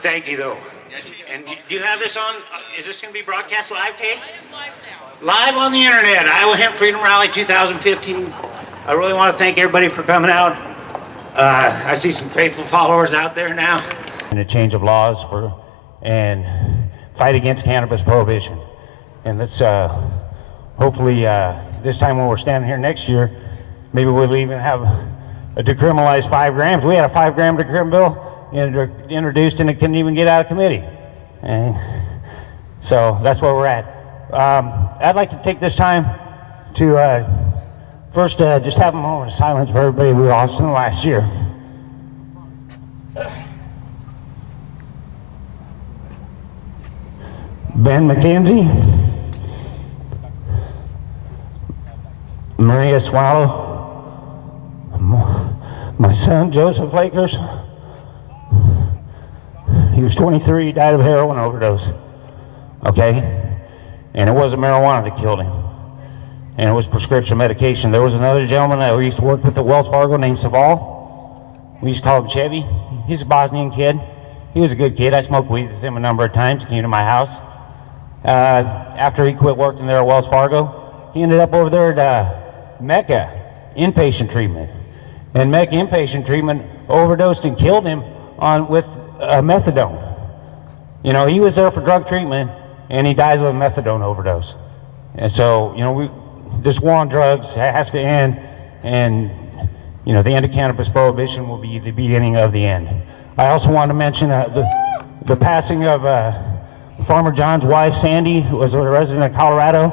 Thank you, though. And do you have this on? Is this going to be broadcast live, Kay? Live on the internet, Iowa Hemp Freedom Rally 2015. I really want to thank everybody for coming out. I see some faithful followers out there now. And a change of laws and fight against cannabis prohibition. And let's hopefully this time when we're standing here next year, maybe we'll even have a decriminalized 5 grams. We had a 5-gram decrim bill introduced and it couldn't even get out of committee. And so that's where we're at. I'd like to take this time to first just have a moment of silence for everybody we lost in the last year. Ben McKenzie, Maria Swallow, my son Joseph Lakers. He was 23, died of heroin overdose, okay? And it wasn't marijuana that killed him, and it was prescription medication. There was another gentleman that we used to work with at Wells Fargo named Saval. We used to call him Chevy. He's a Bosnian kid. He was a good kid. I smoked weed with him a number of times. He came to my house. After he quit working there at Wells Fargo, he ended up over there at Mecca inpatient treatment. And Mecca inpatient treatment overdosed and killed him with methadone. You know, he was there for drug treatment and he dies of a methadone overdose. And so, you know, this war on drugs has to end, and, you know, the end of cannabis prohibition will be the beginning of the end. I also want to mention the passing of Farmer John's wife, Sandy, who was a resident of Colorado.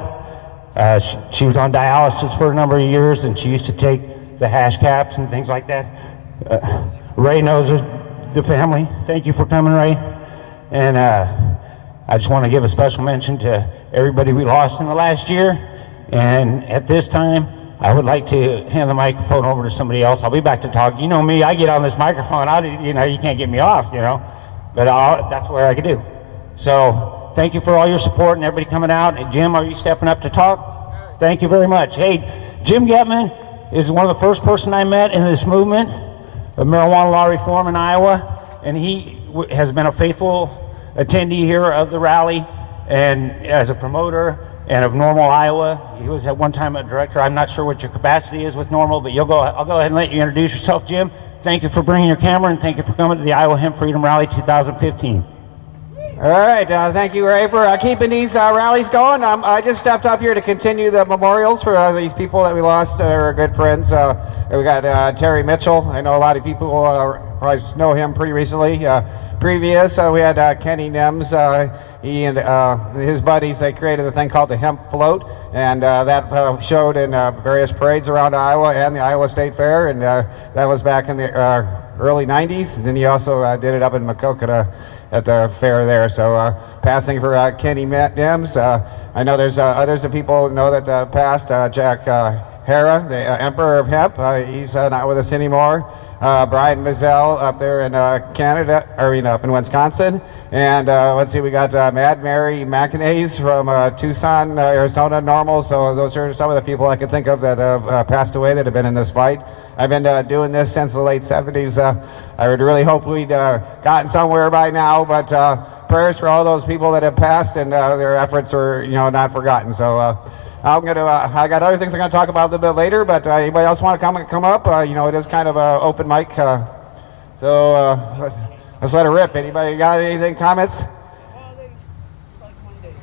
She was on dialysis for a number of years, and she used to take the hash caps and things like that. Ray knows the family. Thank you for coming, Ray. And I just want to give a special mention to everybody we lost in the last year. And at this time, I would like to hand the microphone over to somebody else. I'll be back to talk. You know me, I get on this microphone, you know, you can't get me off, you know. But that's what I could do. So thank you for all your support and everybody coming out. And Jim, are you stepping up to talk? Thank you very much. Hey, Jim Getman is one of the first person I met in this movement of marijuana law reform in Iowa, and he has been a faithful attendee here of the rally and as a promoter and of Normal Iowa. He was at one time a director. I'm not sure what your capacity is with Normal, but I'll go ahead and let you introduce yourself, Jim. Thank you for bringing your camera, and thank you for coming to the Iowa Hemp Freedom Rally 2015. All right, thank you, Ray, for keeping these rallies going. I just stepped up here to continue the memorials for these people that we lost that are good friends. We got Terry Mitchell. I know a lot of people probably know him pretty recently. Previous, we had Kenny Nems. He and his buddies, they created a thing called the Hemp Float, and that showed in various parades around Iowa and the Iowa State Fair, and that was back in the early 90s. And then he also did it up in Maquoketa at the fair there. So passing for Kenny Nems. I know there's others that people know that passed. Jack Hara, the Emperor of Hemp. He's not with us anymore. Brian Mazzell up there in Canada, up in Wisconsin. And let's see, we got Mad Mary McInnes from Tucson, Arizona, Normal. So those are some of the people I can think of that have passed away that have been in this fight. I've been doing this since the late 70s. I would really hope we'd gotten somewhere by now, but prayers for all those people that have passed, and their efforts are, not forgotten. So I got other things I'm gonna talk about a little bit later, but anybody else want to come up? It is kind of an open mic, so let's let it rip. Anybody got anything, comments?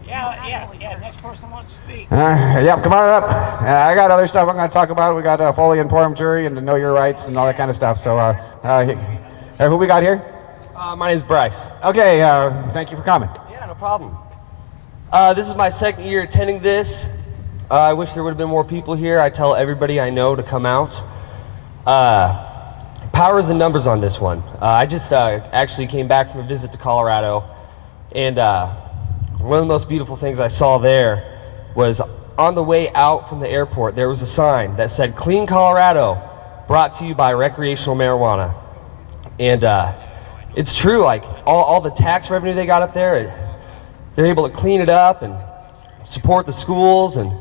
Yeah, next person wants to speak. Yep, come on up. I got other stuff I'm going to talk about. We got a fully informed jury and to know your rights and all that kind of stuff. So, who we got here? My name is Bryce. Okay, thank you for coming. Yeah, no problem. This is my second year attending this. I wish there would have been more people here. I tell everybody I know to come out. Powers and numbers on this one. I just actually came back from a visit to Colorado, and one of the most beautiful things I saw there was on the way out from the airport, there was a sign that said, "Clean Colorado, brought to you by recreational marijuana." And it's true, like all the tax revenue they got up there, they're able to clean it up and support the schools, and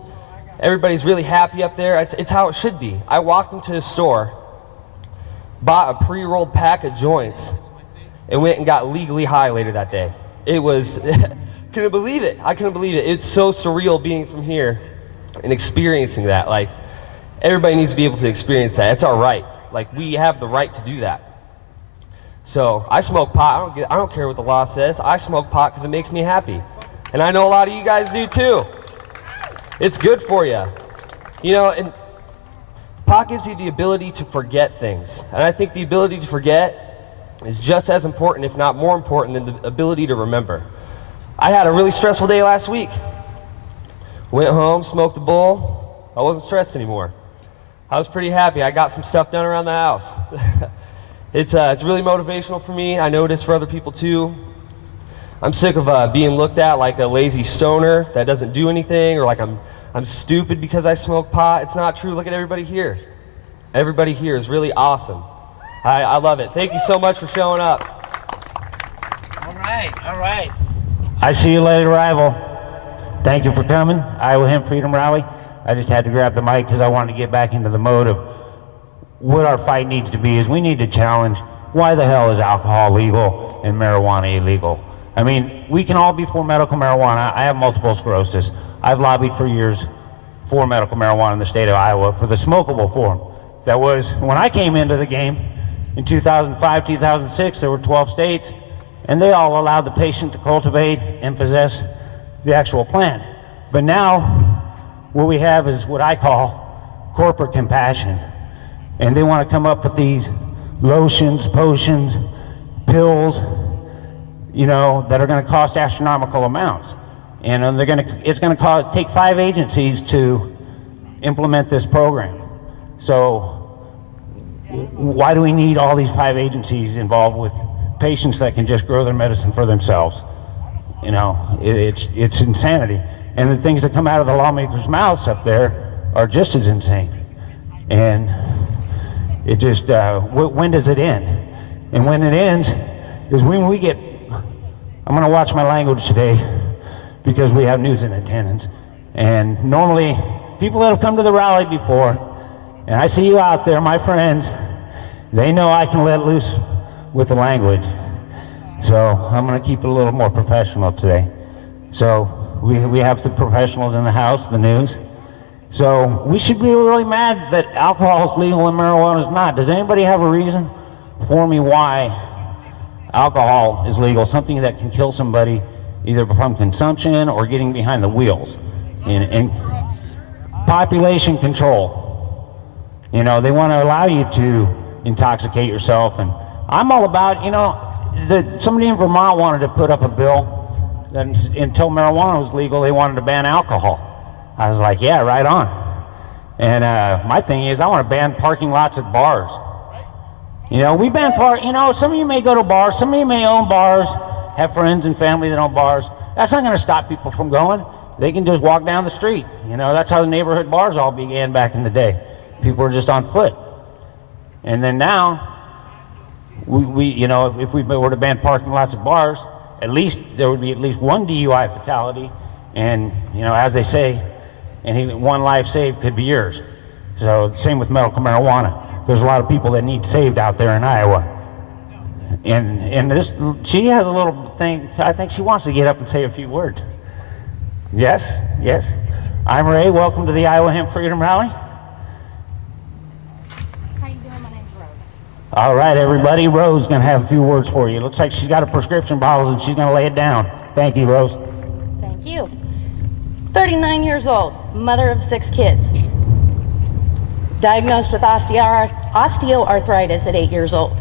everybody's really happy up there. It's how it should be. I walked into a store, bought a pre-rolled pack of joints, and went and got legally high later that day. It was, couldn't believe it. I couldn't believe it. It's so surreal being from here and experiencing that. Like, everybody needs to be able to experience that. It's our right. Like, we have the right to do that. So I smoke pot. I don't care what the law says. I smoke pot because it makes me happy, and I know a lot of you guys do too. It's good for you, you know. And pot gives you the ability to forget things, and I think the ability to forget is just as important, if not more important, than the ability to remember. I had a really stressful day last week. Went home, smoked a bowl. I wasn't stressed anymore. I was pretty happy. I got some stuff done around the house. It's really motivational for me. I know it is for other people too. I'm sick of being looked at like a lazy stoner that doesn't do anything, or like I'm stupid because I smoke pot. It's not true. Look at everybody here. Everybody here is really awesome. I love it. Thank you so much for showing up. All right. I see you later, rival. Thank you for coming. Iowa Hemp Freedom Rally. I just had to grab the mic because I wanted to get back into the mode of what our fight needs to be. Is we need to challenge, why the hell is alcohol legal and marijuana illegal? I mean, we can all be for medical marijuana. I have multiple sclerosis. I've lobbied for years for medical marijuana in the state of Iowa for the smokable form. That was, when I came into the game in 2005, 2006, there were 12 states, and they all allowed the patient to cultivate and possess the actual plant. But now, what we have is what I call corporate compassion. And they want to come up with these lotions, potions, pills, you know, that are going to cost astronomical amounts. And it's going to take 5 agencies to implement this program. So why do we need all these 5 agencies involved with patients that can just grow their medicine for themselves? You know, it's insanity. And the things that come out of the lawmakers' mouths up there are just as insane. And it just, when does it end? And when it ends is when we get, I'm gonna watch my language today because we have news in attendance. And normally, people that have come to the rally before, and I see you out there, my friends, they know I can let loose with the language. So I'm gonna keep it a little more professional today. So we have the professionals in the house, the news. So we should be really mad that alcohol is legal and marijuana is not. Does anybody have a reason for me why alcohol is legal? Something that can kill somebody either from consumption or getting behind the wheels. And population control. You know, they want to allow you to intoxicate yourself. And I'm all about, you know, somebody in Vermont wanted to put up a bill that until marijuana was legal, they wanted to ban alcohol. I was like, yeah, right on. And my thing is, I want to ban parking lots at bars. You know, we ban you know, some of you may go to bars, some of you may own bars, have friends and family that own bars. That's not going to stop people from going. They can just walk down the street. You know, that's how the neighborhood bars all began back in the day. People were just on foot. And then now, we you know, if we were to ban parking lots at bars, at least there would be at least 1 DUI fatality. And, you know, as they say, and 1 life saved could be yours. So same with medical marijuana. There's a lot of people that need saved out there in Iowa. And this, she has a little thing, I think she wants to get up and say a few words. Yes. I'm Ray, welcome to the Iowa Hemp Freedom Rally. How you doing? My name's Rose. All right, everybody, Rose is gonna have a few words for you. It looks like she's got a prescription bottles and she's gonna lay it down. Thank you, Rose. Thank you. 39 years old, mother of 6 kids. Diagnosed with osteoarthritis at 8 years old.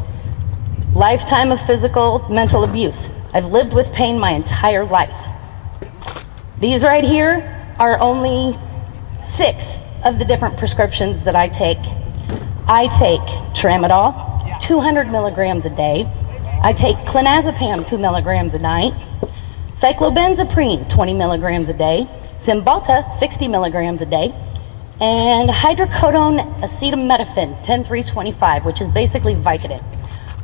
Lifetime of physical, mental abuse. I've lived with pain my entire life. These right here are only 6 of the different prescriptions that I take. I take tramadol, 200 milligrams a day. I take clonazepam 2 milligrams a night, cyclobenzaprine 20 milligrams a day, Cymbalta 60 milligrams a day, and hydrocodone acetaminophen 10325, which is basically Vicodin.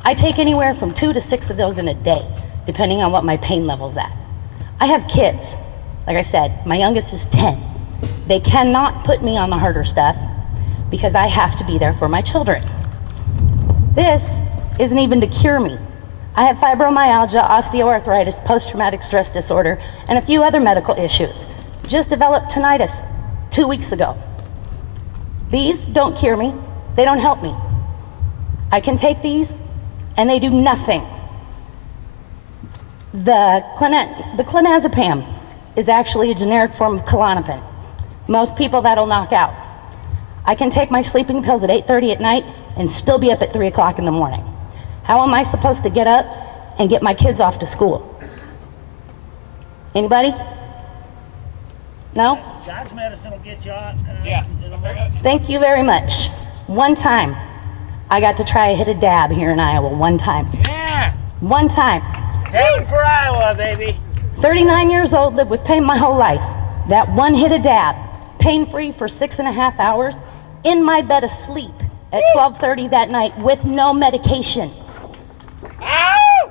I take anywhere from 2 to 6 of those in a day, depending on what my pain level's at. I have kids. Like I said, my youngest is 10. They cannot put me on the harder stuff because I have to be there for my children. This isn't even to cure me. I have fibromyalgia, osteoarthritis, post-traumatic stress disorder, and a few other medical issues. Just developed tinnitus 2 weeks ago. These don't cure me. They don't help me. I can take these, and they do nothing. The clonazepam is actually a generic form of Klonopin. Most people that'll knock out. I can take my sleeping pills at 8:30 at night and still be up at 3 o'clock in the morning. How am I supposed to get up and get my kids off to school? Anybody? No? God's medicine will get you out. Thank you very much. One time, I got to try a hit of dab here in Iowa, one time. Yeah! One time. Heaven for Iowa, baby! 39 years old, lived with pain my whole life. That one hit of dab, pain-free for 6.5 hours, in my bed asleep at 12:30 that night with no medication. Ow!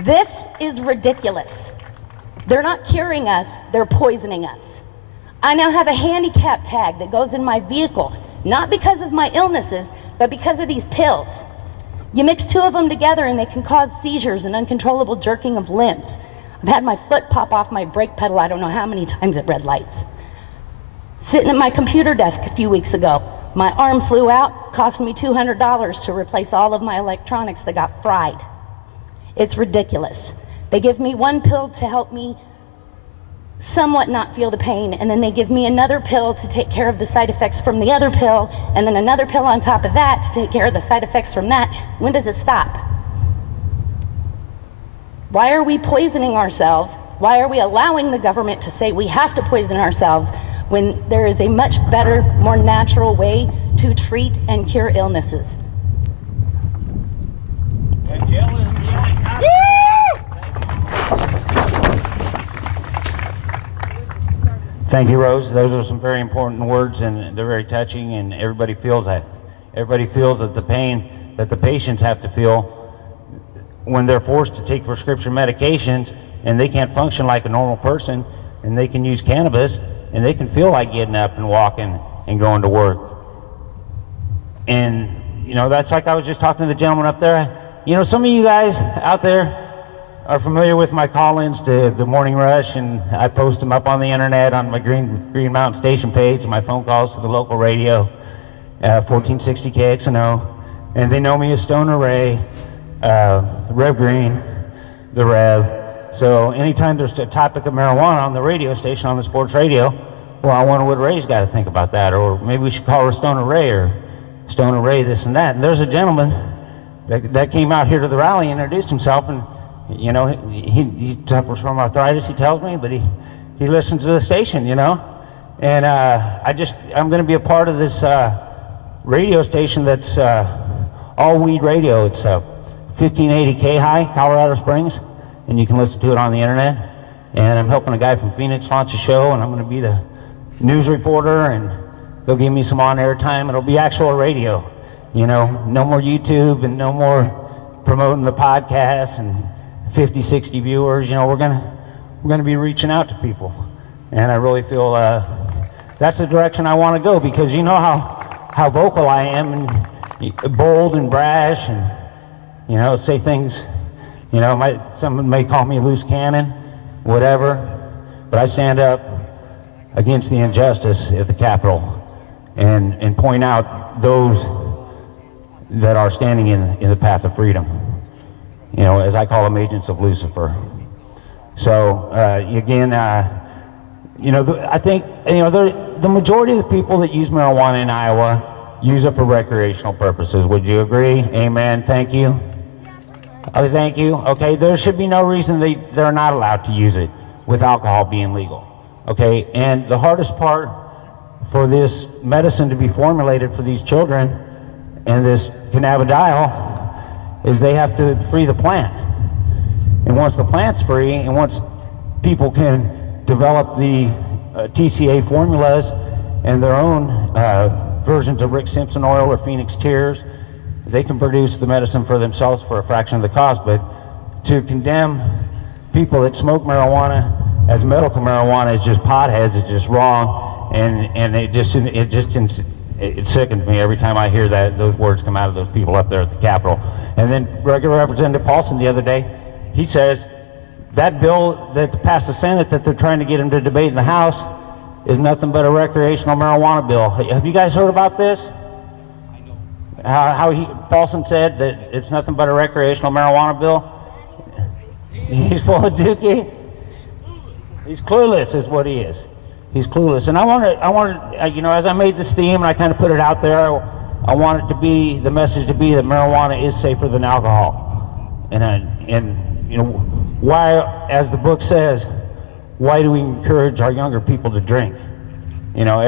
This is ridiculous. They're not curing us, they're poisoning us. I now have a handicap tag that goes in my vehicle, not because of my illnesses, but because of these pills. You mix 2 of them together and they can cause seizures and uncontrollable jerking of limbs. I've had my foot pop off my brake pedal I don't know how many times at red lights. Sitting at my computer desk a few weeks ago, my arm flew out, cost me $200 to replace all of my electronics that got fried. It's ridiculous. They give me one pill to help me somewhat not feel the pain, and then they give me another pill to take care of the side effects from the other pill, and then another pill on top of that to take care of the side effects from that. When does it stop? Why are we poisoning ourselves? Why are we allowing the government to say we have to poison ourselves when there is a much better, more natural way to treat and cure illnesses? Thank you, Rose. Those are some very important words, and they're very touching, and everybody feels that. Everybody feels that the pain that the patients have to feel when they're forced to take prescription medications and they can't function like a normal person, and they can use cannabis, and they can feel like getting up and walking and going to work. And, you know, that's like I was just talking to the gentleman up there. You know, some of you guys out there are familiar with my call-ins to the Morning Rush, and I post them up on the internet on my Green Mountain Station page, my phone calls to the local radio, 1460 KXNO, and they know me as Stoner Ray, Rev Green, the Rev. So anytime there's a topic of marijuana on the radio station, on the sports radio, well, I wonder what Ray's got to think about that, or maybe we should call her Stoner Ray, or Stoner Ray this and that. And there's a gentleman that came out here to the rally, introduced himself, and you know, he suffers from arthritis, he tells me, but he listens to the station, you know. And I'm going to be a part of this radio station that's all weed radio. It's 1580 K-High, Colorado Springs, and you can listen to it on the internet. And I'm helping a guy from Phoenix launch a show, and I'm going to be the news reporter, and they'll give me some on-air time. It'll be actual radio, you know, no more YouTube and no more promoting the podcast and 50, 60 viewers. You know, we're gonna be reaching out to people, and I really feel that's the direction I want to go, because you know how vocal I am, and bold and brash, and you know, say things. You know, someone may call me a loose cannon, whatever, but I stand up against the injustice at the Capitol and point out those that are standing in the path of freedom. You know, as I call them, agents of Lucifer. So again, you know, I think, you know, the majority of the people that use marijuana in Iowa use it for recreational purposes. Would you agree? Amen. Thank you. Okay, thank you. Okay, there should be no reason they're not allowed to use it with alcohol being legal. Okay, and the hardest part for this medicine to be formulated for these children and this cannabidiol is they have to free the plant. And once the plant's free, and once people can develop the TCA formulas and their own versions of Rick Simpson oil or Phoenix Tears, they can produce the medicine for themselves for a fraction of the cost. But to condemn people that smoke marijuana as medical marijuana is just potheads, it's just wrong, and it sickens me every time I hear those words come out of those people up there at the Capitol. And then Representative Paulson the other day, he says that bill that passed the Senate that they're trying to get him to debate in the House is nothing but a recreational marijuana bill. Have you guys heard about this? Paulson said that it's nothing but a recreational marijuana bill? He's full of dookie. He's clueless is what he is. He's clueless. And I want to, you know, as I made this theme and I kind of put it out there, I want it to be, the message to be that marijuana is safer than alcohol. And you know, why, as the book says, why do we encourage our younger people to drink? You know,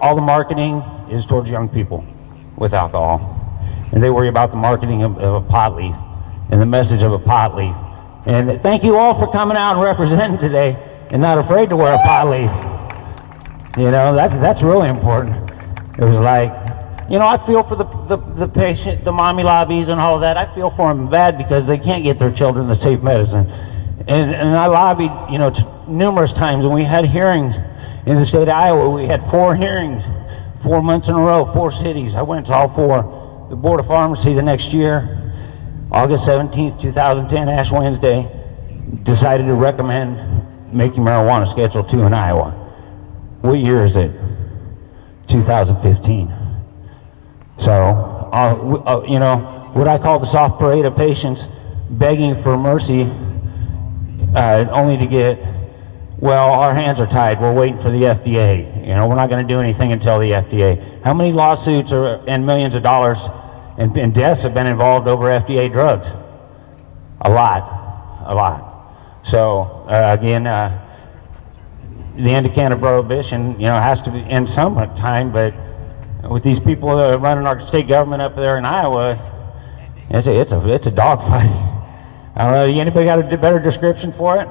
all the marketing is towards young people with alcohol. And they worry about the marketing of a pot leaf and the message of a pot leaf. And thank you all for coming out and representing today and not afraid to wear a pot leaf. You know, that's really important. It was like, you know, I feel for the patient, the mommy lobbies and all of that. I feel for them bad because they can't get their children the safe medicine. And I lobbied, you know, numerous times, and we had hearings in the state of Iowa. We had 4 hearings, 4 months in a row, 4 cities. I went to all 4. The Board of Pharmacy the next year, August 17th, 2010, Ash Wednesday, decided to recommend making marijuana Schedule 2 in Iowa. What year is it? 2015. So, you know, what I call the soft parade of patients begging for mercy, only to get, well, our hands are tied. We're waiting for the FDA. You know, we're not going to do anything until the FDA. How many lawsuits and millions of dollars and deaths have been involved over FDA drugs? A lot. So, again, the end of cannabis prohibition, you know, has to be in some time, but with these people that are running our state government up there in Iowa, it's a dogfight. I don't know. Anybody got a better description for it?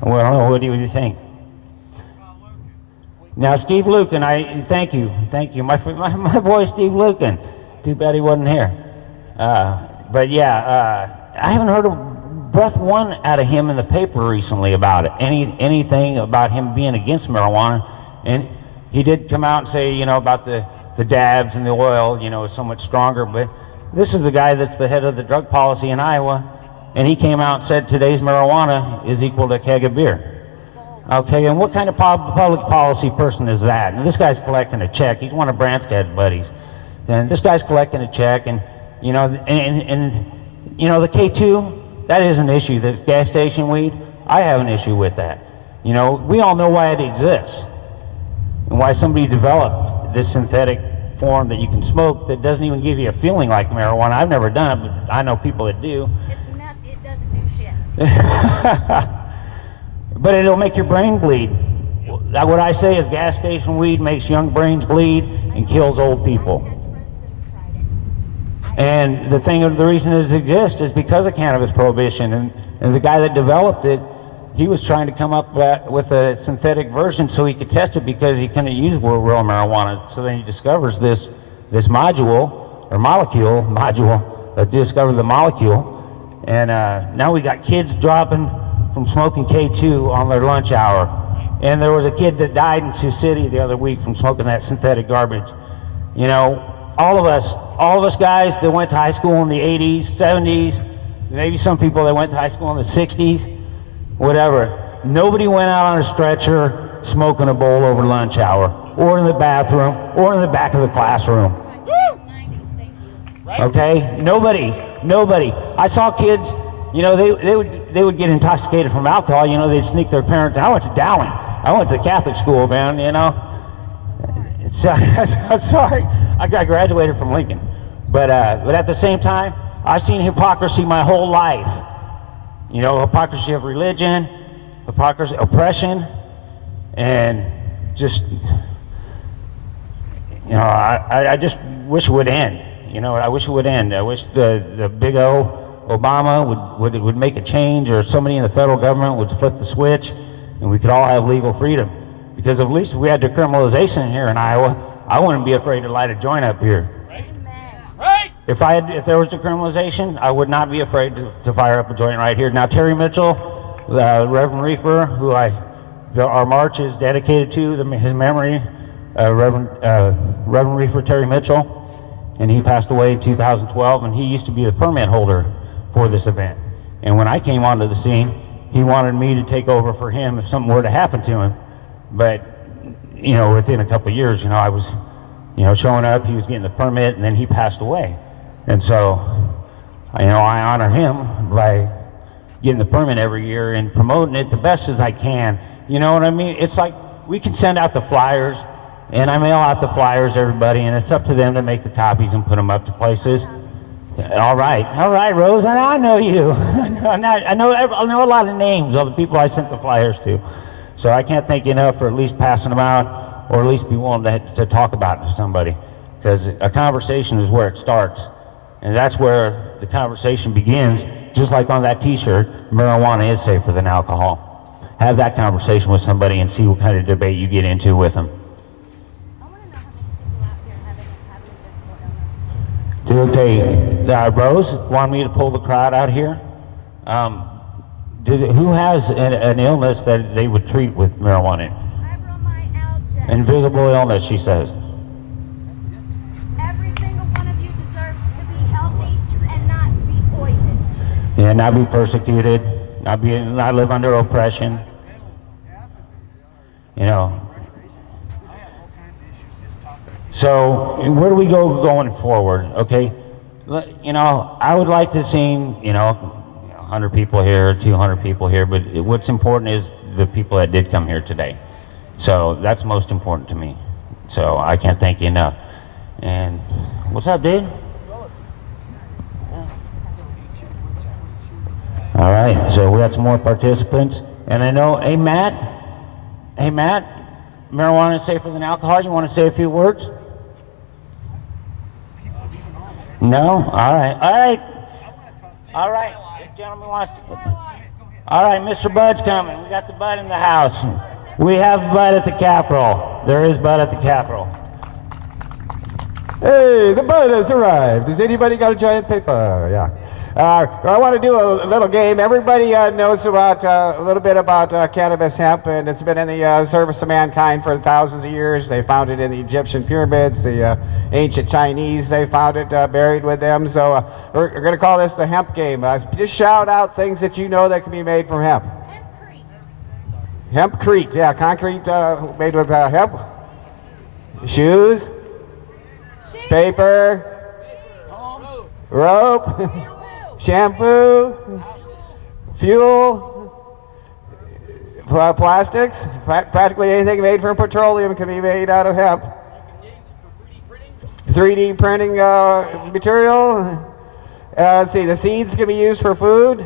Well, I don't know. What do you think? Now, Steve Lucan, thank you. My boy, Steve Lucan. Too bad he wasn't here. But yeah, I haven't heard a breath one out of him in the paper recently about it. Anything about him being against marijuana, and he did come out and say, you know, about the dabs and the oil, you know, is so much stronger. But this is the guy that's the head of the drug policy in Iowa, and he came out and said today's marijuana is equal to a keg of beer. Okay, and what kind of public policy person is that? And this guy's collecting a check. He's one of Branstad's buddies, and this guy's collecting a check, and you know, and you know, the K2, that is an issue. The gas station weed, I have an issue with that. You know, we all know why it exists and why somebody developed this synthetic form that you can smoke that doesn't even give you a feeling like marijuana. I've never done it, but I know people that do. It doesn't do shit. But it'll make your brain bleed. What I say is gas station weed makes young brains bleed and kills old people. And the reason it exists is because of cannabis prohibition. And the guy that developed it, he was trying to come up with a synthetic version so he could test it because he couldn't use real marijuana. So then he discovers this molecule, discovered the molecule. And now we got kids dropping from smoking K2 on their lunch hour. And there was a kid that died in Sioux City the other week from smoking that synthetic garbage. You know, all of us guys that went to high school in the 80s, 70s, maybe some people that went to high school in the 60s, whatever. Nobody went out on a stretcher smoking a bowl over lunch hour, or in the bathroom, or in the back of the classroom. Okay? Nobody. I saw kids, you know, they would get intoxicated from alcohol. You know, they'd sneak their parents. I went to Dowling. I went to Catholic school, man. You know. Sorry, I graduated from Lincoln, but at the same time, I've seen hypocrisy my whole life. You know, hypocrisy of religion, hypocrisy, oppression, and just you know, I just wish it would end. You know, I wish it would end. I wish the big O, Obama, would make a change, or somebody in the federal government would flip the switch, and we could all have legal freedom. Because at least if we had decriminalization here in Iowa, I wouldn't be afraid to light a joint up here. Right. If there was decriminalization, I would not be afraid to fire up a joint right here. Now, Terry Mitchell, Reverend Reefer, who our march is dedicated to, his memory, Reverend Reefer Terry Mitchell, and he passed away in 2012, and he used to be the permit holder for this event. And when I came onto the scene, he wanted me to take over for him if something were to happen to him. But, you know, within a couple of years, you know, I was, you know, showing up, he was getting the permit, and then he passed away. And so, you know, I honor him by getting the permit every year and promoting it the best as I can. You know what I mean? It's like we can send out the flyers, and I mail out the flyers to everybody, and it's up to them to make the copies and put them up to places. All right, Rose, I know you. I know a lot of names of the people I sent the flyers to. So I can't thank you enough for at least passing them out, or at least be willing to talk about it to somebody. Because a conversation is where it starts. And that's where the conversation begins, just like on that t-shirt, marijuana is safer than alcohol. Have that conversation with somebody and see what kind of debate you get into with them. Okay, Rose wanted me to pull the crowd out here. Who has an illness that they would treat with marijuana? Fibromyalgia. Invisible illness, she says. Every single one of you deserves to be healthy and not be poisoned. Yeah, not be persecuted, not live under oppression. You know. So where do we go going forward? Okay, you know, I would like to see, you know, 100 people here, 200 people here, but what's important is the people that did come here today. So that's most important to me. So I can't thank you enough. And what's up, dude? All right, so we got some more participants. And I know, hey Matt, marijuana is safer than alcohol. You want to say a few words? No? All right. This gentleman wants to. All right, Mr. Bud's coming. We got the Bud in the house. We have Bud at the Capitol. There is Bud at the Capitol. Hey, the Bud has arrived. Has anybody got a giant paper? Yeah. I want to do a little game. Everybody knows about a little bit about cannabis hemp, and it's been in the service of mankind for thousands of years. They found it in the Egyptian pyramids. The ancient Chinese, they found it buried with them. So we're going to call this the hemp game. Just shout out things that you know that can be made from hemp. Hempcrete, yeah, concrete made with hemp. Shoes, paper, rope. Shampoo, fuel, plastics, practically anything made from petroleum can be made out of hemp. 3D printing material. Let's see, the seeds can be used for food.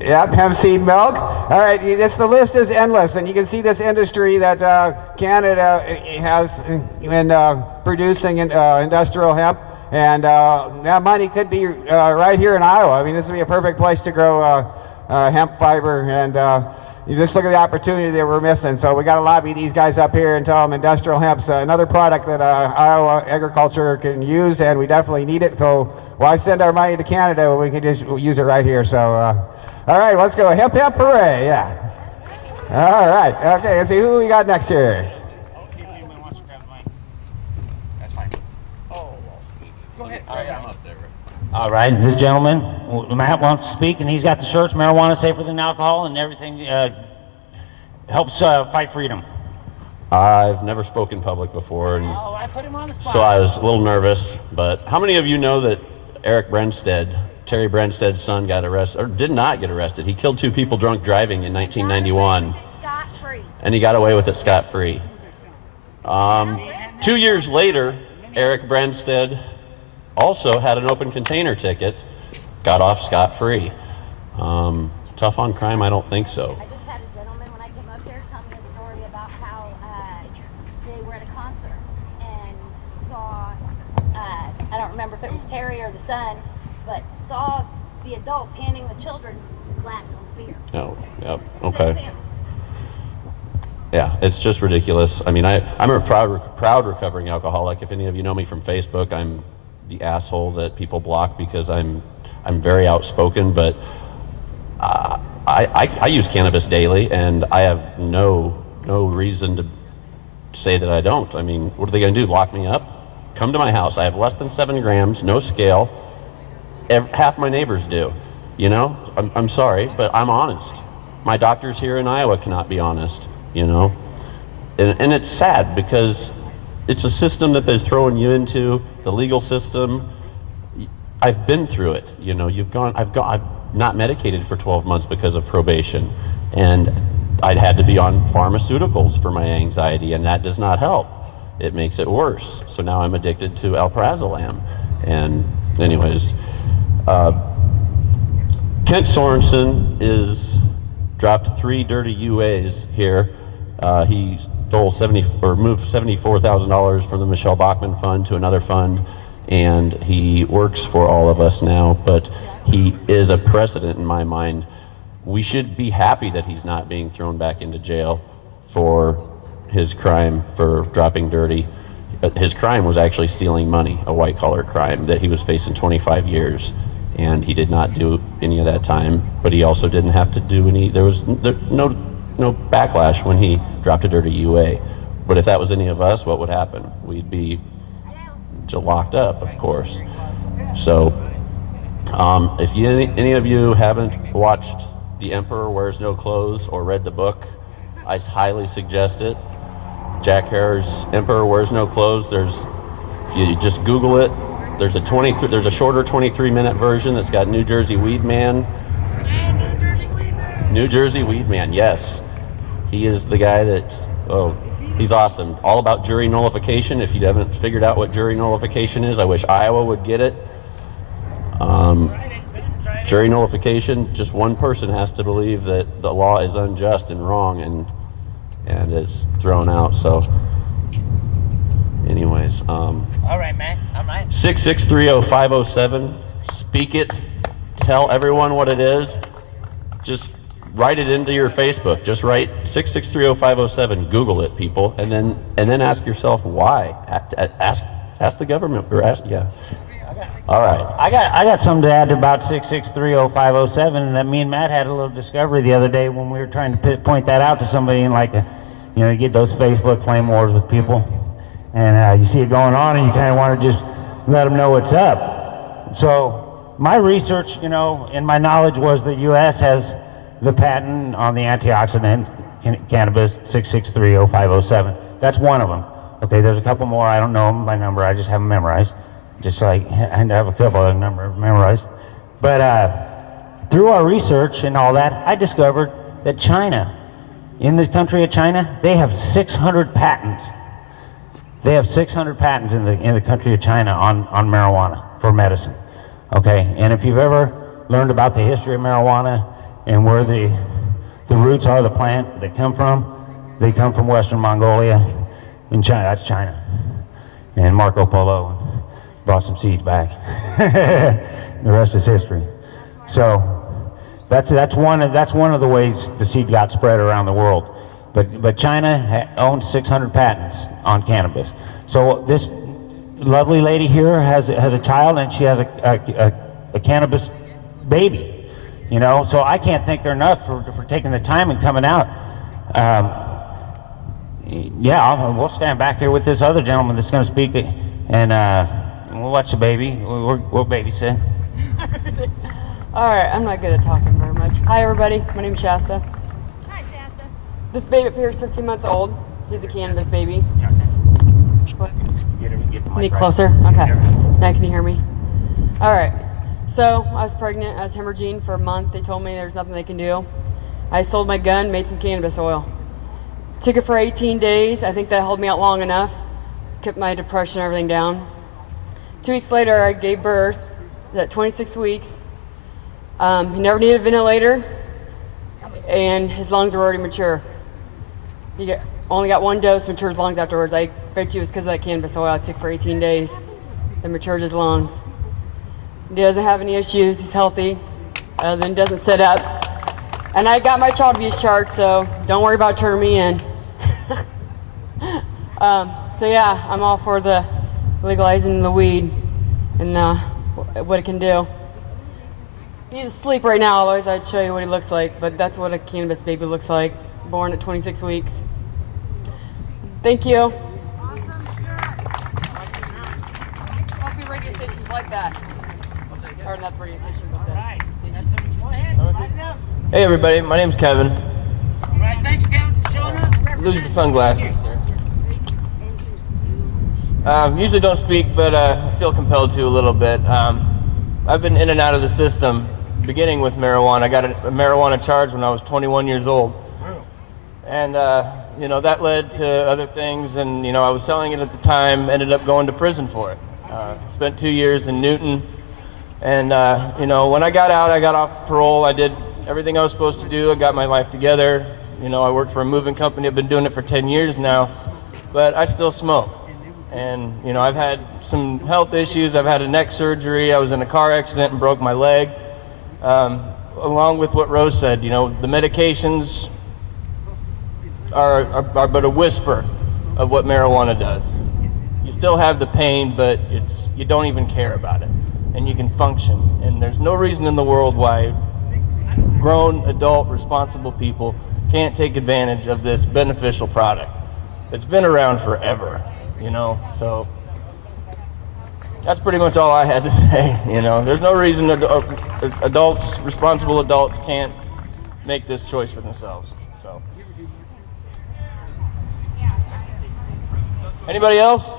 Yeah, hemp seed milk. All right, the list is endless, and you can see this industry that Canada has in producing industrial hemp. And that money could be right here in Iowa. I mean, this would be a perfect place to grow hemp fiber, and you just look at the opportunity that we're missing. So we got to lobby these guys up here and tell them industrial hemp's another product that Iowa agriculture can use, and we definitely need it. So why send our money to Canada when we can just use it right here? So, all right, let's go. Hemp, hemp, hooray, yeah. All right, okay, let's see who we got next here. All right, this gentleman, Matt, wants to speak, and he's got the shirts, marijuana safer than alcohol, and everything helps fight freedom. I've never spoken public before, and I put him on the spot. so I was a little nervous. But how many of you know that Eric Brenstead, Terry Brensted's son, got arrested, or did not get arrested? He killed 2 people drunk driving in 1991, Scot-free. and he got away with it scot-free. 2 years later, Eric Brenstead also had an open container ticket, got off scot-free. Tough on crime? I don't think so. I just had a gentleman when I came up here tell me a story about how remember if it was Terry or the son, but saw the adults handing the children glasses of beer. Oh, yep, Same okay. family. Yeah, it's just ridiculous. I mean, I'm a proud recovering alcoholic. If any of you know me from Facebook, I'm the asshole that people block because I'm very outspoken, but I use cannabis daily, and I have no reason to say that I don't. I mean, what are they going to do, lock me up? Come to my house. I have less than 7 grams, no scale. Half my neighbors do. You know, I'm sorry, but I'm honest. My doctors here in Iowa cannot be honest, you know? And it's sad because it's a system that they're throwing you into, the legal system. I've been through it, you know. I've not medicated for 12 months because of probation, and I'd had to be on pharmaceuticals for my anxiety, and that does not help. It makes it worse. So now I'm addicted to alprazolam. And anyways, Kent Sorensen is dropped 3 dirty UAs here. He stole moved $74,000 from the Michelle Bachmann Fund to another fund, and he works for all of us now, but he is a precedent in my mind. We should be happy that he's not being thrown back into jail for his crime for dropping dirty. His crime was actually stealing money, a white-collar crime that he was facing 25 years, and he did not do any of that time, but he also didn't have to do any, there was no backlash when he dropped a dirty UA. But if that was any of us, what would happen? We'd be locked up, of course. So if any of you haven't watched The Emperor Wears No Clothes or read the book, I highly suggest it. Jack Harer's Emperor Wears No Clothes. If you just Google it, there's a shorter 23-minute version that's got New Jersey Weed Man. New Jersey Weed Man, yes. He is the guy that, he's awesome. All about jury nullification. If you haven't figured out what jury nullification is, I wish Iowa would get it. Jury nullification, just one person has to believe that the law is unjust and wrong, and it's thrown out. So anyways, All right, man. All right. 6630507, speak it, tell everyone what it is. Just write it into your Facebook. Just write 6630507, Google it, people, and then ask yourself why. Ask the government, or yeah. All right. I got something to add about 6630507, and that me and Matt had a little discovery the other day when we were trying to point that out to somebody, and you get those Facebook flame wars with people, and you see it going on, and you kind of want to just let them know what's up. So my research, and my knowledge was the U.S. has the patent on the antioxidant cannabis 6630507. That's one of them. Okay, there's a couple more. I don't know them by number. I just have them memorized. Just like I have a couple other numbers memorized. But through our research and all that, I discovered that China, in the country of China, they have 600 patents. They have 600 patents in the country of China on marijuana for medicine. Okay, and if you've ever learned about the history of marijuana and where the roots are, the plant they come from Western Mongolia in China. That's China. And Marco Polo brought some seeds back. The rest is history. So that's one of the ways the seed got spread around the world. But China owns 600 patents on cannabis. So this lovely lady here has a child, and she has a cannabis baby. So I can't thank her enough for taking the time and coming out. We'll stand back here with this other gentleman that's going to speak, and we'll watch the baby. We'll babysit. All right, I'm not good at talking very much. Hi, everybody. My name's Shasta. Hi, Shasta. This baby up here is 15 months old. He's a cannabis baby. What? Need closer? Okay. Now can you hear me? All right. So I was pregnant. I was hemorrhaging for a month. They told me there's nothing they can do. I sold my gun, made some cannabis oil. Took it for 18 days. I think that held me out long enough. Kept my depression and everything down. 2 weeks later, I gave birth at 26 weeks. He never needed a ventilator, and his lungs were already mature. He only got one dose, mature his lungs afterwards. I bet you it was because of that cannabis oil I took for 18 days. that matured his lungs. He doesn't have any issues. He's healthy. Then doesn't sit up. And I got my child abuse charge, so don't worry about turning me in. So yeah, I'm all for the legalizing the weed and what it can do. He's asleep right now, otherwise I'd show you what he looks like, but that's what a cannabis baby looks like, born at 26 weeks. Thank you. Hope your radio station's like that. Or not the radio station, but the station. Go ahead, light it up. Hey everybody, my name's Kevin. All right, thanks, Kevin, for showing up. Lose your sunglasses. Usually don't speak, but I feel compelled to a little bit. I've been in and out of the system, beginning with marijuana. I got a marijuana charge when I was 21 years old. And, that led to other things, and, I was selling it at the time, ended up going to prison for it. Spent 2 years in Newton, and, when I got out, I got off parole. I did everything I was supposed to do. I got my life together. I worked for a moving company. I've been doing it for 10 years now, but I still smoke. And, I've had some health issues. I've had a neck surgery. I was in a car accident and broke my leg. Along with what Rose said, the medications are but a whisper of what marijuana does. You still have the pain, but you don't even care about it. And you can function. And there's no reason in the world why grown, adult, responsible people can't take advantage of this beneficial product. It's been around forever. So that's pretty much all I had to say. There's no reason adults, responsible adults, can't make this choice for themselves. So, anybody else?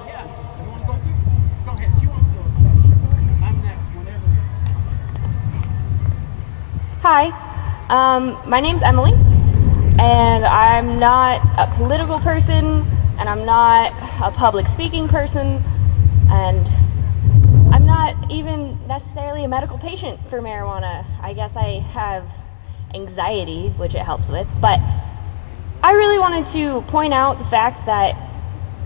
Hi, my name's Emily, and I'm not a political person, and I'm not a public speaking person, and I'm not even necessarily a medical patient for marijuana. I guess I have anxiety, which it helps with, but I really wanted to point out the fact that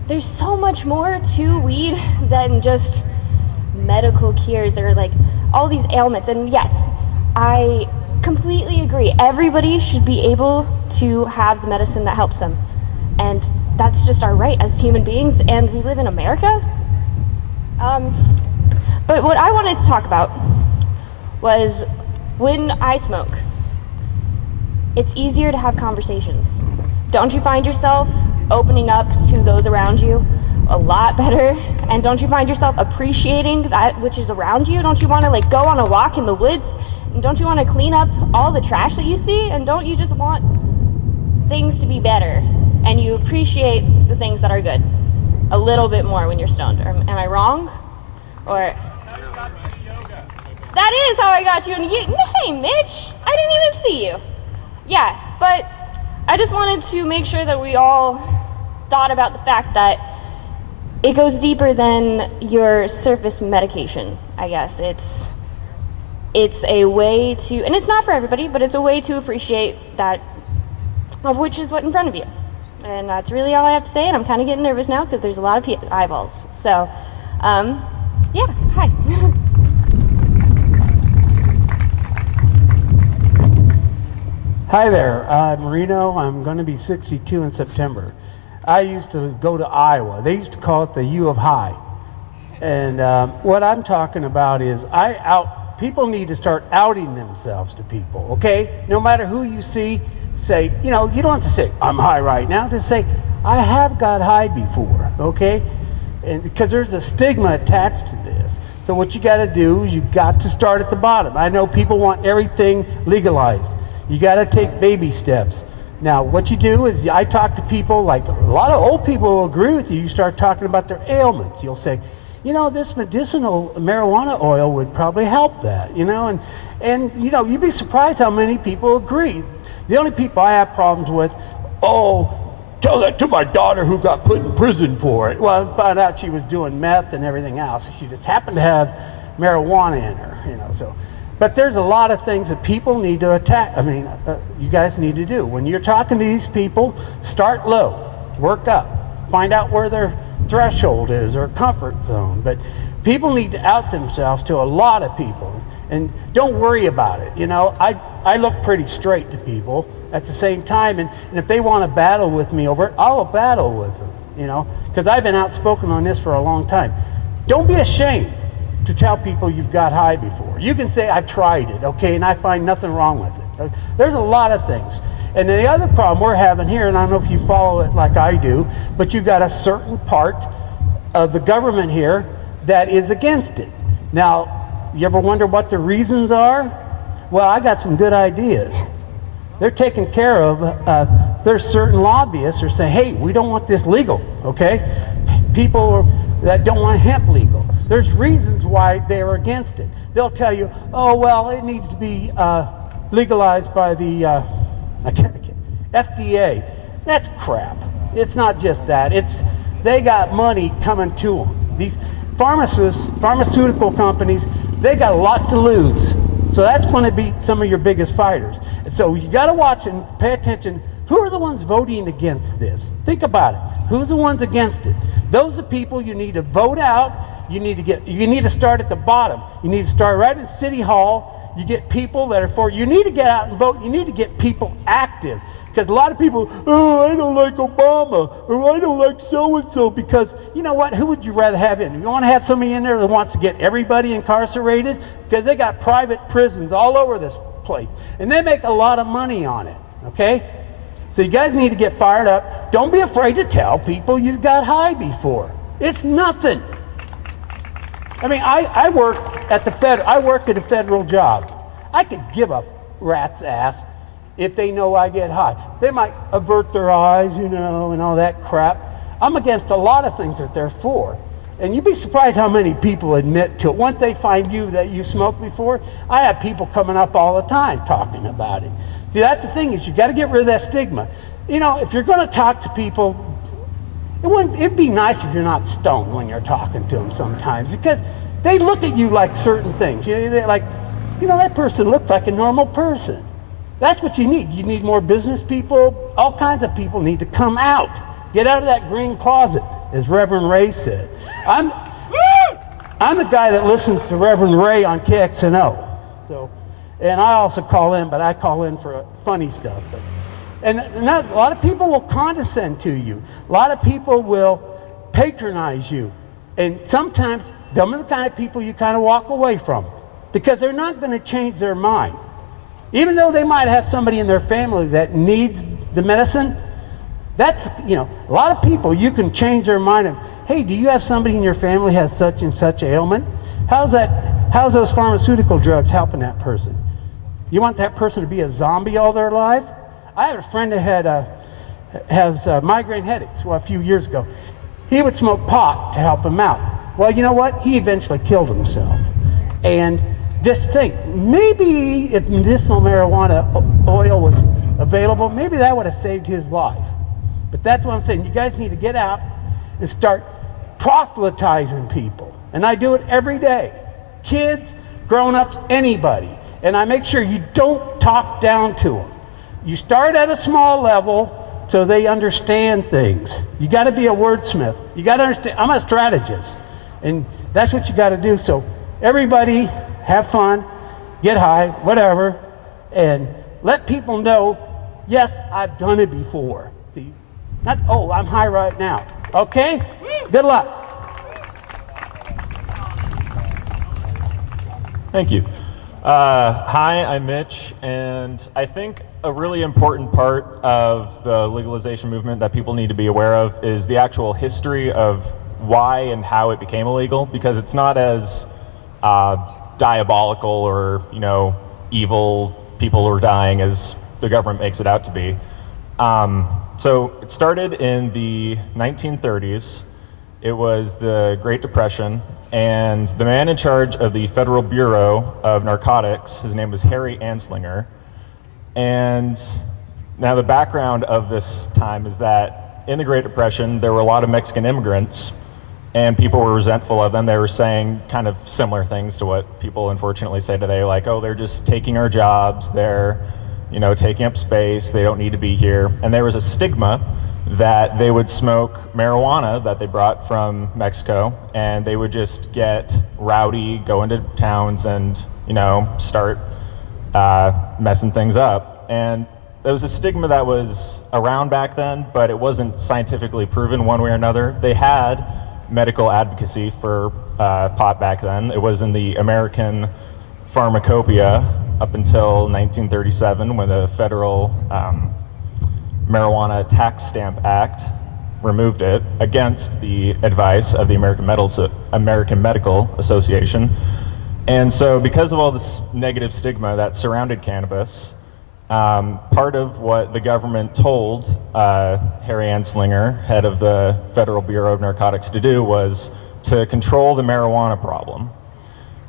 there's so much more to weed than just medical cures. There are like all these ailments, and yes, I completely agree. Everybody should be able to have the medicine that helps them, and that's just our right as human beings, and we live in America. But what I wanted to talk about was when I smoke, it's easier to have conversations. Don't you find yourself opening up to those around you a lot better? And don't you find yourself appreciating that which is around you? Don't you want to go on a walk in the woods? And don't you want to clean up all the trash that you see? And don't you just want things to be better? And you appreciate the things that are good a little bit more when you're stoned. Am I wrong? Or that is how I got you. And hey, Mitch, I didn't even see you. Yeah, but I just wanted to make sure that we all thought about the fact that it goes deeper than your surface medication. I guess it's a way to, and it's not for everybody, but it's a way to appreciate that of which is what in front of you. And that's really all I have to say, and I'm kind of getting nervous now because there's a lot of eyeballs. So, yeah, hi. Hi there, I'm Reno. I'm going to be 62 in September. I used to go to Iowa. They used to call it the U of High. And what I'm talking about is people need to start outing themselves to people, okay? No matter who you see, say, you don't have to say, I'm high right now. Just say, I have got high before, okay? And because there's a stigma attached to this. So what you got to do is you got to start at the bottom. I know people want everything legalized. You got to take baby steps. Now, what you do is I talk to people, like a lot of old people will agree with you. You start talking about their ailments. You'll say, this medicinal marijuana oil would probably help that, and you'd be surprised how many people agree. The only people I have problems with, tell that to my daughter who got put in prison for it. Well, I found out she was doing meth and everything else. She just happened to have marijuana in her, so. But there's a lot of things that people need to you guys need to do. When you're talking to these people, start low, work up, find out where they're threshold is or comfort zone. But people need to out themselves to a lot of people, and don't worry about it. You know, I look pretty straight to people at the same time, and if they want to battle with me over it, I'll battle with them, you know, because I've been outspoken on this for a long time. Don't be ashamed to tell people you've got high before. You can say, I've tried it, okay, and I find nothing wrong with it. There's a lot of things. And the other problem we're having here, and I don't know if you follow it like I do, but you've got a certain part of the government here that is against it. Now, you ever wonder what the reasons are? Well, I got some good ideas. They're taken care of. There's certain lobbyists who say, hey, we don't want this legal, okay? People that don't want hemp legal. There's reasons why they're against it. They'll tell you, oh, well, it needs to be legalized by the FDA. That's crap. It's not just that. They got money coming to them. These pharmaceutical companies, they got a lot to lose. So that's going to be some of your biggest fighters. And so you got to watch and pay attention. Who are the ones voting against this? Think about it. Who's the ones against it? Those are people you need to vote out. You need to start at the bottom. You need to start right in City Hall. You get people that are for, you need to get out and vote. You need to get people active. Because a lot of people, oh, I don't like Obama, or I don't like so-and-so, because you know what, who would you rather have in? You want to have somebody in there that wants to get everybody incarcerated? Because they got private prisons all over this place, and they make a lot of money on it, okay? So you guys need to get fired up. Don't be afraid to tell people you've got high before. It's nothing. I mean, I worked at a federal job. I could give a rat's ass if they know I get high. They might avert their eyes, you know, and all that crap. I'm against a lot of things that they're for. And you'd be surprised how many people admit to it. Once they find you that you smoked before, I have people coming up all the time talking about it. See, that's the thing, is you got to get rid of that stigma. You know, if you're going to talk to people, it'd be nice if you're not stoned when you're talking to them sometimes, because they look at you like certain things. You know, they're like, you know, that person looks like a normal person. That's what you need. You need more business people. All kinds of people need to come out. Get out of that green closet, as Reverend Ray said. I'm the guy that listens to Reverend Ray on KXNO. So, and I also call in, but I call in for funny stuff. And that's, a lot of people will condescend to you. A lot of people will patronize you. And sometimes, them are the kind of people you kind of walk away from, because they're not going to change their mind. Even though they might have somebody in their family that needs the medicine, that's, you know, a lot of people, you can change their mind of, hey, do you have somebody in your family has such and such ailment? How's those pharmaceutical drugs helping that person? You want that person to be a zombie all their life? I have a friend that has migraine headaches, well, a few years ago. He would smoke pot to help him out. Well, you know what? He eventually killed himself. And this thing, maybe if medicinal marijuana oil was available, maybe that would have saved his life. But that's what I'm saying. You guys need to get out and start proselytizing people. And I do it every day. Kids, grown-ups, anybody. And I make sure you don't talk down to them. You start at a small level so they understand things. You got to be a wordsmith. You got to understand. I'm a strategist. And that's what you got to do. So everybody, have fun, get high, whatever, and let people know, yes, I've done it before. See, not, oh, I'm high right now. Okay? Good luck. Thank you. Hi, I'm Mitch, and I think a really important part of the legalization movement that people need to be aware of is the actual history of why and how it became illegal, because it's not as diabolical or, you know, evil people are dying as the government makes it out to be. So it started in the 1930s. It was the Great Depression, and the man in charge of the Federal Bureau of Narcotics, his name was Harry Anslinger. And now the background of this time is that in the Great Depression, there were a lot of Mexican immigrants, and people were resentful of them. They were saying kind of similar things to what people unfortunately say today, like, oh, they're just taking our jobs, they're, you know, taking up space, they don't need to be here. And there was a stigma that they would smoke marijuana that they brought from Mexico, and they would just get rowdy, go into towns and, start messing things up. And there was a stigma that was around back then, but it wasn't scientifically proven one way or another. They had medical advocacy for pot back then. It was in the American Pharmacopoeia up until 1937, when the federal Marijuana Tax Stamp Act removed it against the advice of the American Medical Association. And so because of all this negative stigma that surrounded cannabis, part of what the government told Harry Anslinger, head of the Federal Bureau of Narcotics, to do was to control the marijuana problem.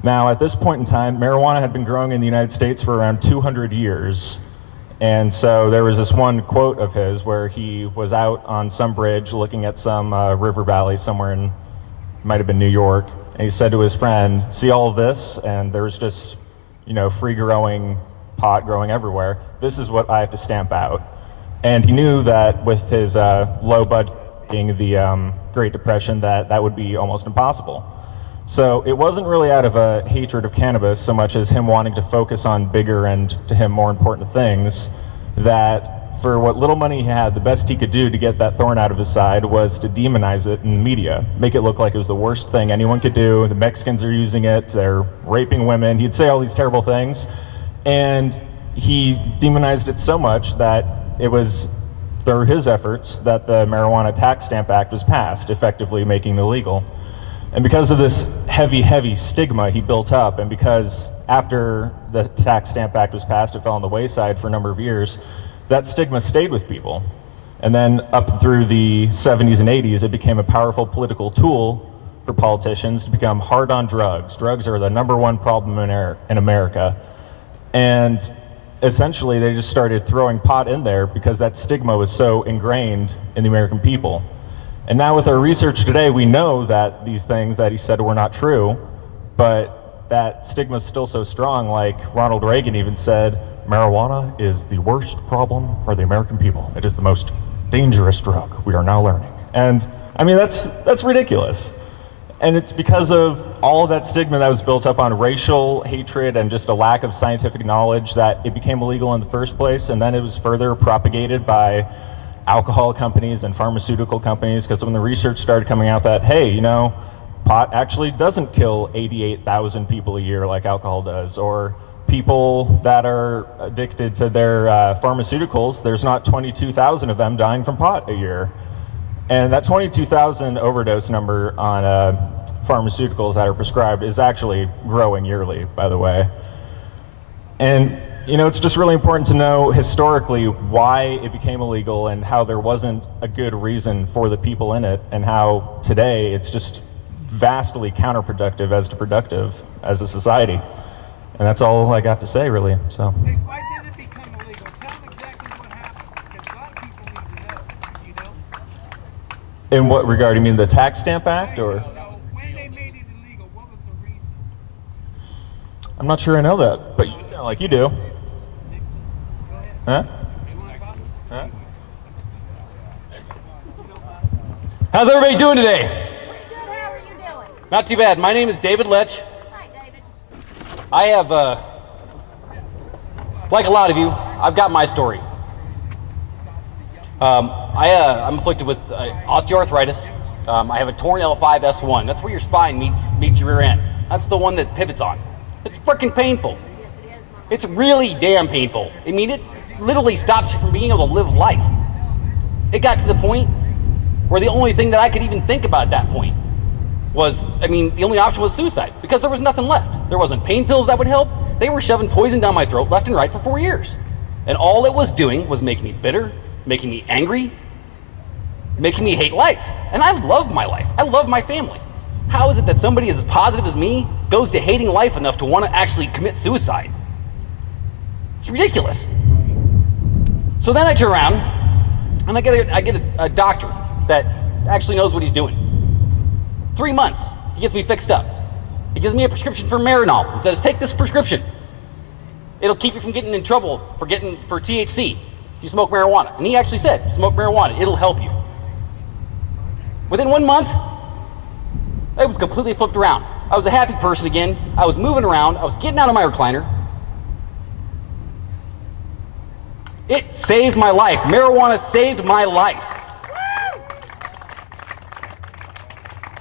Now, at this point in time, marijuana had been growing in the United States for around 200 years. And so there was this one quote of his where he was out on some bridge looking at some river valley somewhere in, might have been New York, and he said to his friend, "See all of this? And there's just, free growing pot growing everywhere. This is what I have to stamp out." And he knew that with his low budget being the Great Depression, that would be almost impossible. So it wasn't really out of a hatred of cannabis so much as him wanting to focus on bigger and, to him, more important things, that for what little money he had, the best he could do to get that thorn out of his side was to demonize it in the media, make it look like it was the worst thing anyone could do. The Mexicans are using it, they're raping women. He'd say all these terrible things, and he demonized it so much that it was through his efforts that the Marijuana Tax Stamp Act was passed, effectively making it illegal. And because of this heavy, heavy stigma he built up, and because after the Tax Stamp Act was passed, it fell on the wayside for a number of years, that stigma stayed with people. And then up through the 70s and 80s, it became a powerful political tool for politicians to become hard on drugs. Drugs are the #1 problem in America. And essentially, they just started throwing pot in there because that stigma was so ingrained in the American people. And now with our research today, we know that these things that he said were not true, but that stigma is still so strong. Like Ronald Reagan even said, marijuana is the worst problem for the American people. It is the most dangerous drug, we are now learning. And I mean, that's ridiculous. And it's because of all of that stigma that was built up on racial hatred and just a lack of scientific knowledge that it became illegal in the first place, and then it was further propagated by alcohol companies and pharmaceutical companies, because when the research started coming out that, hey, pot actually doesn't kill 88,000 people a year like alcohol does, or people that are addicted to their pharmaceuticals, there's not 22,000 of them dying from pot a year. And that 22,000 overdose number on pharmaceuticals that are prescribed is actually growing yearly, by the way. And it's just really important to know historically why it became illegal and how there wasn't a good reason for the people in it, and how today it's just vastly counterproductive as to productive as a society. And that's all I got to say, really. So. Hey, why did it become illegal? Tell them exactly what happened, because a lot of people need to know, In what regard? You mean the Tax Stamp Act, or? No, when they made it illegal, what was the reason? I'm not sure I know that, but you sound like you do. Huh? Huh? How's everybody doing today? Pretty good. How are you doing? Not too bad. My name is David Letch. Hi, David. I have, like a lot of you, I've got my story. I'm afflicted with osteoarthritis. I have a torn L5-S1. That's where your spine meets your rear end. That's the one that pivots on. It's freaking painful. It's really damn painful. I mean, it literally stops you from being able to live life. It got to the point where the only thing that I could even think about at that point was, the only option was suicide, because there was nothing left. There wasn't pain pills that would help. They were shoving poison down my throat left and right for 4 years. And all it was doing was making me bitter, making me angry, making me hate life. And I love my life. I love my family. How is it that somebody as positive as me goes to hating life enough to want to actually commit suicide? It's ridiculous. So then I turn around and I get a doctor that actually knows what he's doing. 3 months, he gets me fixed up. He gives me a prescription for Marinol and says, take this prescription. It'll keep you from getting in trouble for THC. if you smoke marijuana. And he actually said, smoke marijuana, it'll help you. Within 1 month, I was completely flipped around. I was a happy person again. I was moving around. I was getting out of my recliner. It saved my life. Marijuana saved my life.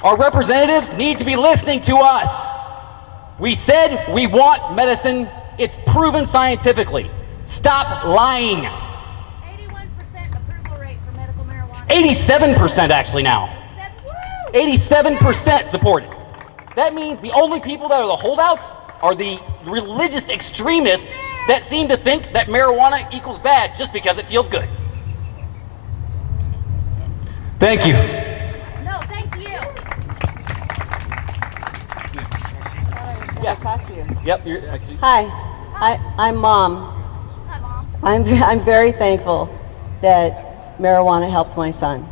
Our representatives need to be listening to us. We said we want medicine. It's proven scientifically. Stop lying. 81% approval rate for medical marijuana. 87% actually now. 87% supported. That means the only people that are the holdouts are the religious extremists that seem to think that marijuana equals bad just because it feels good. Thank you. No, thank you. Yeah. Talk to you. Yep, you're actually. Hi, I'm Mom. Hi, Mom. I'm very thankful that marijuana helped my son.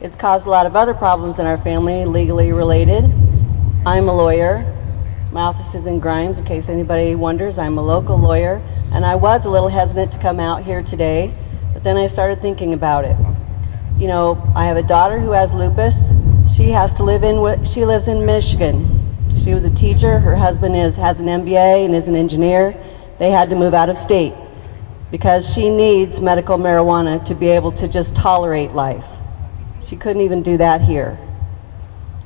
It's caused a lot of other problems in our family, legally related. I'm a lawyer. My office is in Grimes, in case anybody wonders. I'm a local lawyer, and I was a little hesitant to come out here today, but then I started thinking about it. You know, I have a daughter who has lupus. She lives in Michigan. She was a teacher. Her husband has an MBA and is an engineer. They had to move out of state because she needs medical marijuana to be able to just tolerate life. She couldn't even do that here.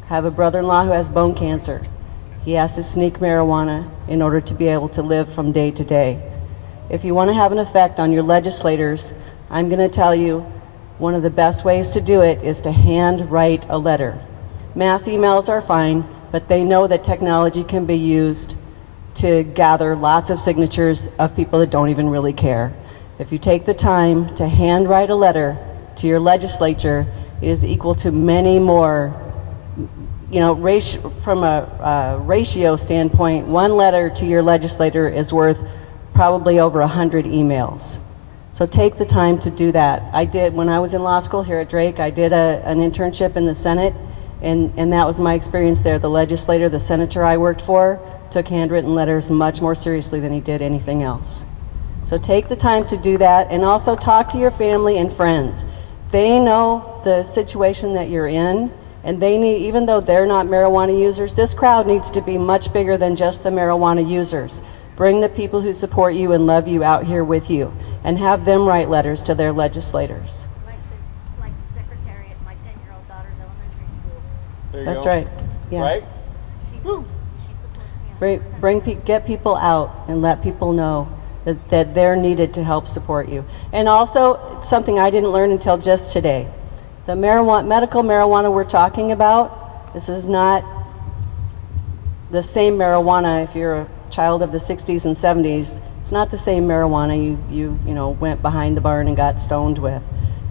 I have a brother-in-law who has bone cancer. He has to sneak marijuana in order to be able to live from day to day. If you want to have an effect on your legislators, I'm going to tell you one of the best ways to do it is to hand write a letter. Mass emails are fine, but they know that technology can be used to gather lots of signatures of people that don't even really care. If you take the time to hand write a letter to your legislature, it is equal to many more, you know, from a ratio standpoint, one letter to your legislator is worth probably over 100 emails. So take the time to do that. I did, when I was in law school here at Drake, I did an internship in the Senate, and that was my experience there. The legislator, the senator I worked for, took handwritten letters much more seriously than he did anything else. So take the time to do that, and also talk to your family and friends. They know the situation that you're in, and they need, even though they're not marijuana users, this crowd needs to be much bigger than just the marijuana users. Bring the people who support you and love you out here with you, and have them write letters to their legislators. Like the secretary at my 10-year-old daughter's elementary school. There you That's go. right. Yeah. Right? She supports me on Get people out and let people know that they're needed to help support you. And also, something I didn't learn until just today. The medical marijuana we're talking about, this is not the same marijuana if you're a child of the 60s and 70s. It's not the same marijuana you went behind the barn and got stoned with.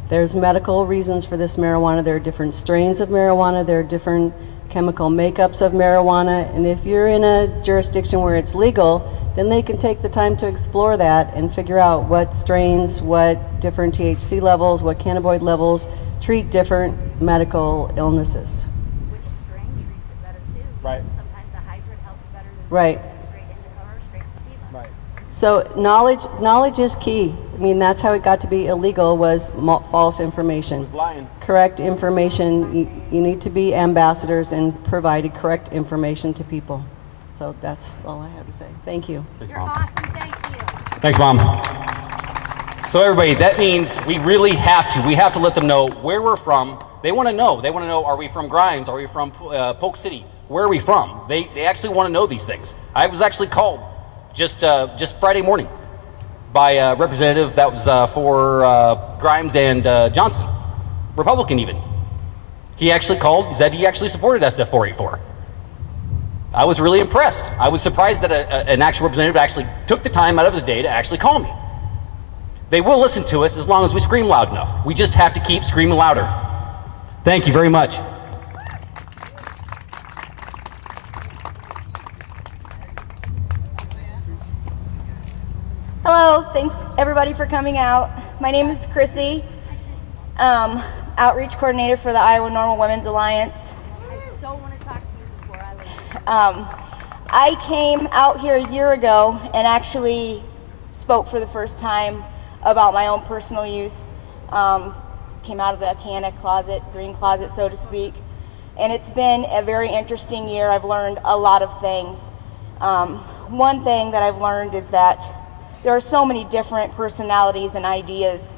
There's medical reasons for this marijuana. There are different strains of marijuana. There are different chemical makeups of marijuana. And if you're in a jurisdiction where it's legal, then they can take the time to explore that and figure out what strains, what different THC levels, what cannabinoid levels treat different medical illnesses. which strain treats it better too. Right. Sometimes the hybrid helps better than Right. straight indica or straight sativa. Right. So knowledge is key. I mean, that's how it got to be illegal, was false information. Lying. Correct information. You need to be ambassadors and provide correct information to people. So that's all I have to say. Thank you. Thanks, You're Mom. awesome, thank you. Thanks, Mom. So everybody, that means we really have to let them know where we're from. They want to know. They want to know, are we from Grimes? Are we from Polk City? Where are we from? They actually want to know these things. I was actually called just Friday morning by a representative that was for Grimes and Johnston, Republican even. He actually called and said he actually supported SF 484. I was really impressed. I was surprised that an actual representative actually took the time out of his day to actually call me. They will listen to us as long as we scream loud enough. We just have to keep screaming louder. Thank you very much. Hello, thanks everybody for coming out. My name is Chrissy, outreach coordinator for the Iowa Normal Women's Alliance. I so want to talk to you before I leave. I came out here a year ago and actually spoke for the first time about my own personal use. Came out of the canna closet, green closet, so to speak. And it's been a very interesting year. I've learned a lot of things. One thing that I've learned is that there are so many different personalities and ideas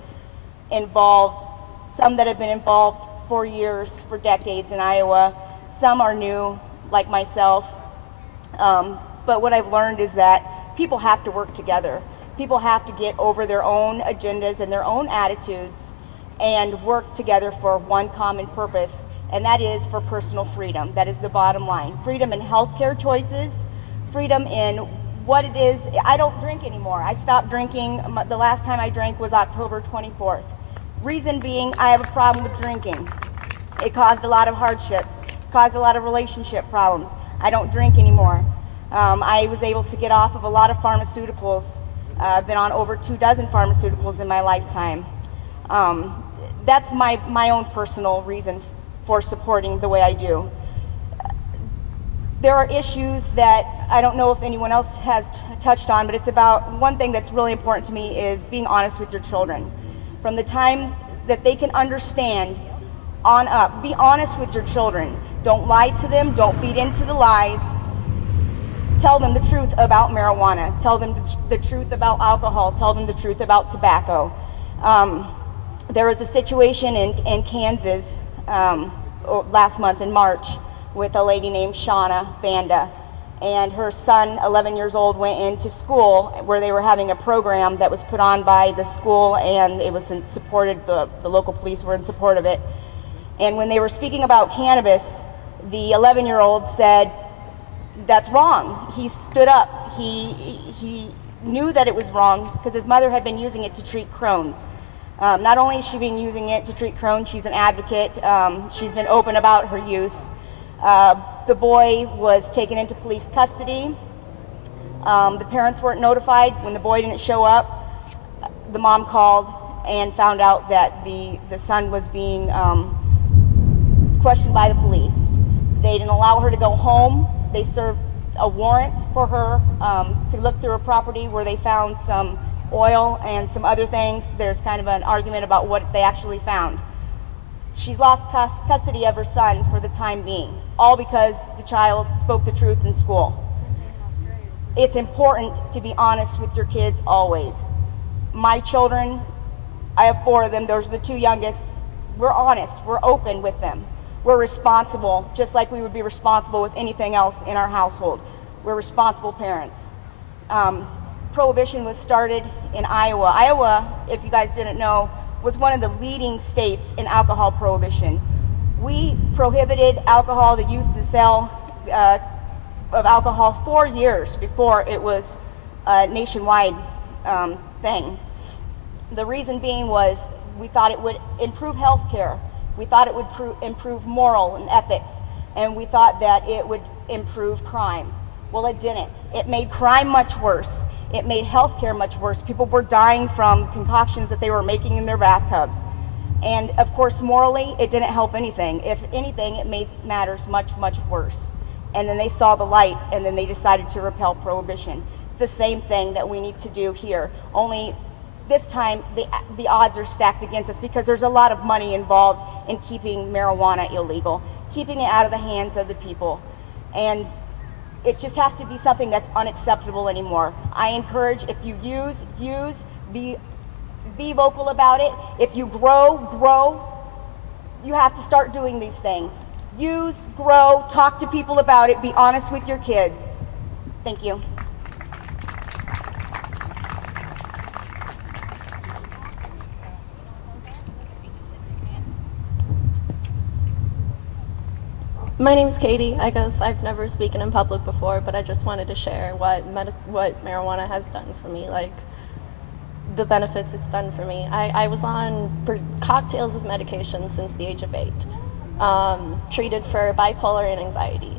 involved, some that have been involved for years, for decades in Iowa. Some are new, like myself. But what I've learned is that people have to work together. People have to get over their own agendas and their own attitudes and work together for one common purpose, and that is for personal freedom. That is the bottom line. Freedom in healthcare choices, freedom in what it is. I don't drink anymore. I stopped drinking. The last time I drank was October 24th. Reason being, I have a problem with drinking. It caused a lot of hardships, caused a lot of relationship problems. I don't drink anymore. I was able to get off of a lot of pharmaceuticals. I've been on over 24 pharmaceuticals in my lifetime. That's my own personal reason for supporting the way I do. There are issues that I don't know if anyone else has touched on, but it's about one thing that's really important to me is being honest with your children. From the time that they can understand on up, be honest with your children. Don't lie to them, don't feed into the lies. Tell them the truth about marijuana, tell them the truth about alcohol, tell them the truth about tobacco. There was a situation in Kansas last month in March with a lady named Shauna Banda, and her son, 11 years old, went into school where they were having a program that was put on by the school, and it was supported, the local police were in support of it. And when they were speaking about cannabis, the 11-year-old said, "That's wrong." He stood up. He knew that it was wrong because his mother had been using it to treat Crohn's. Not only is she been using it to treat Crohn's, she's an advocate. She's been open about her use. The boy was taken into police custody. The parents weren't notified. When the boy didn't show up, the mom called and found out that the son was being questioned by the police. They didn't allow her to go home. They served a warrant for her to look through her property where they found some oil and some other things. There's kind of an argument about what they actually found. She's lost custody of her son for the time being, all because the child spoke the truth in school. It's important to be honest with your kids always. My children, I have 4 of them, those are the 2 youngest. We're honest, we're open with them. We're responsible, just like we would be responsible with anything else in our household. We're responsible parents. Prohibition was started in Iowa. Iowa, if you guys didn't know, was one of the leading states in alcohol prohibition. We prohibited alcohol, the use, the sale of alcohol 4 years before it was a nationwide thing. The reason being was we thought it would improve health care. We thought it would improve moral and ethics, and we thought that it would improve crime. Well, it didn't. It made crime much worse. It made healthcare much worse. People were dying from concoctions that they were making in their bathtubs. And of course, morally, it didn't help anything. If anything, it made matters much, much worse. And then they saw the light, and then they decided to repeal prohibition. It's the same thing that we need to do here, only this time the odds are stacked against us because there's a lot of money involved in keeping marijuana illegal, keeping it out of the hands of the people. And it just has to be something that's unacceptable anymore. I encourage, if you use, be vocal about it. If you grow, you have to start doing these things. Use, grow, talk to people about it, be honest with your kids. Thank you. My name's Katie. I guess I've never spoken in public before, but I just wanted to share what marijuana has done for me, like the benefits it's done for me. I was on cocktails of medication since the age of 8, treated for bipolar and anxiety.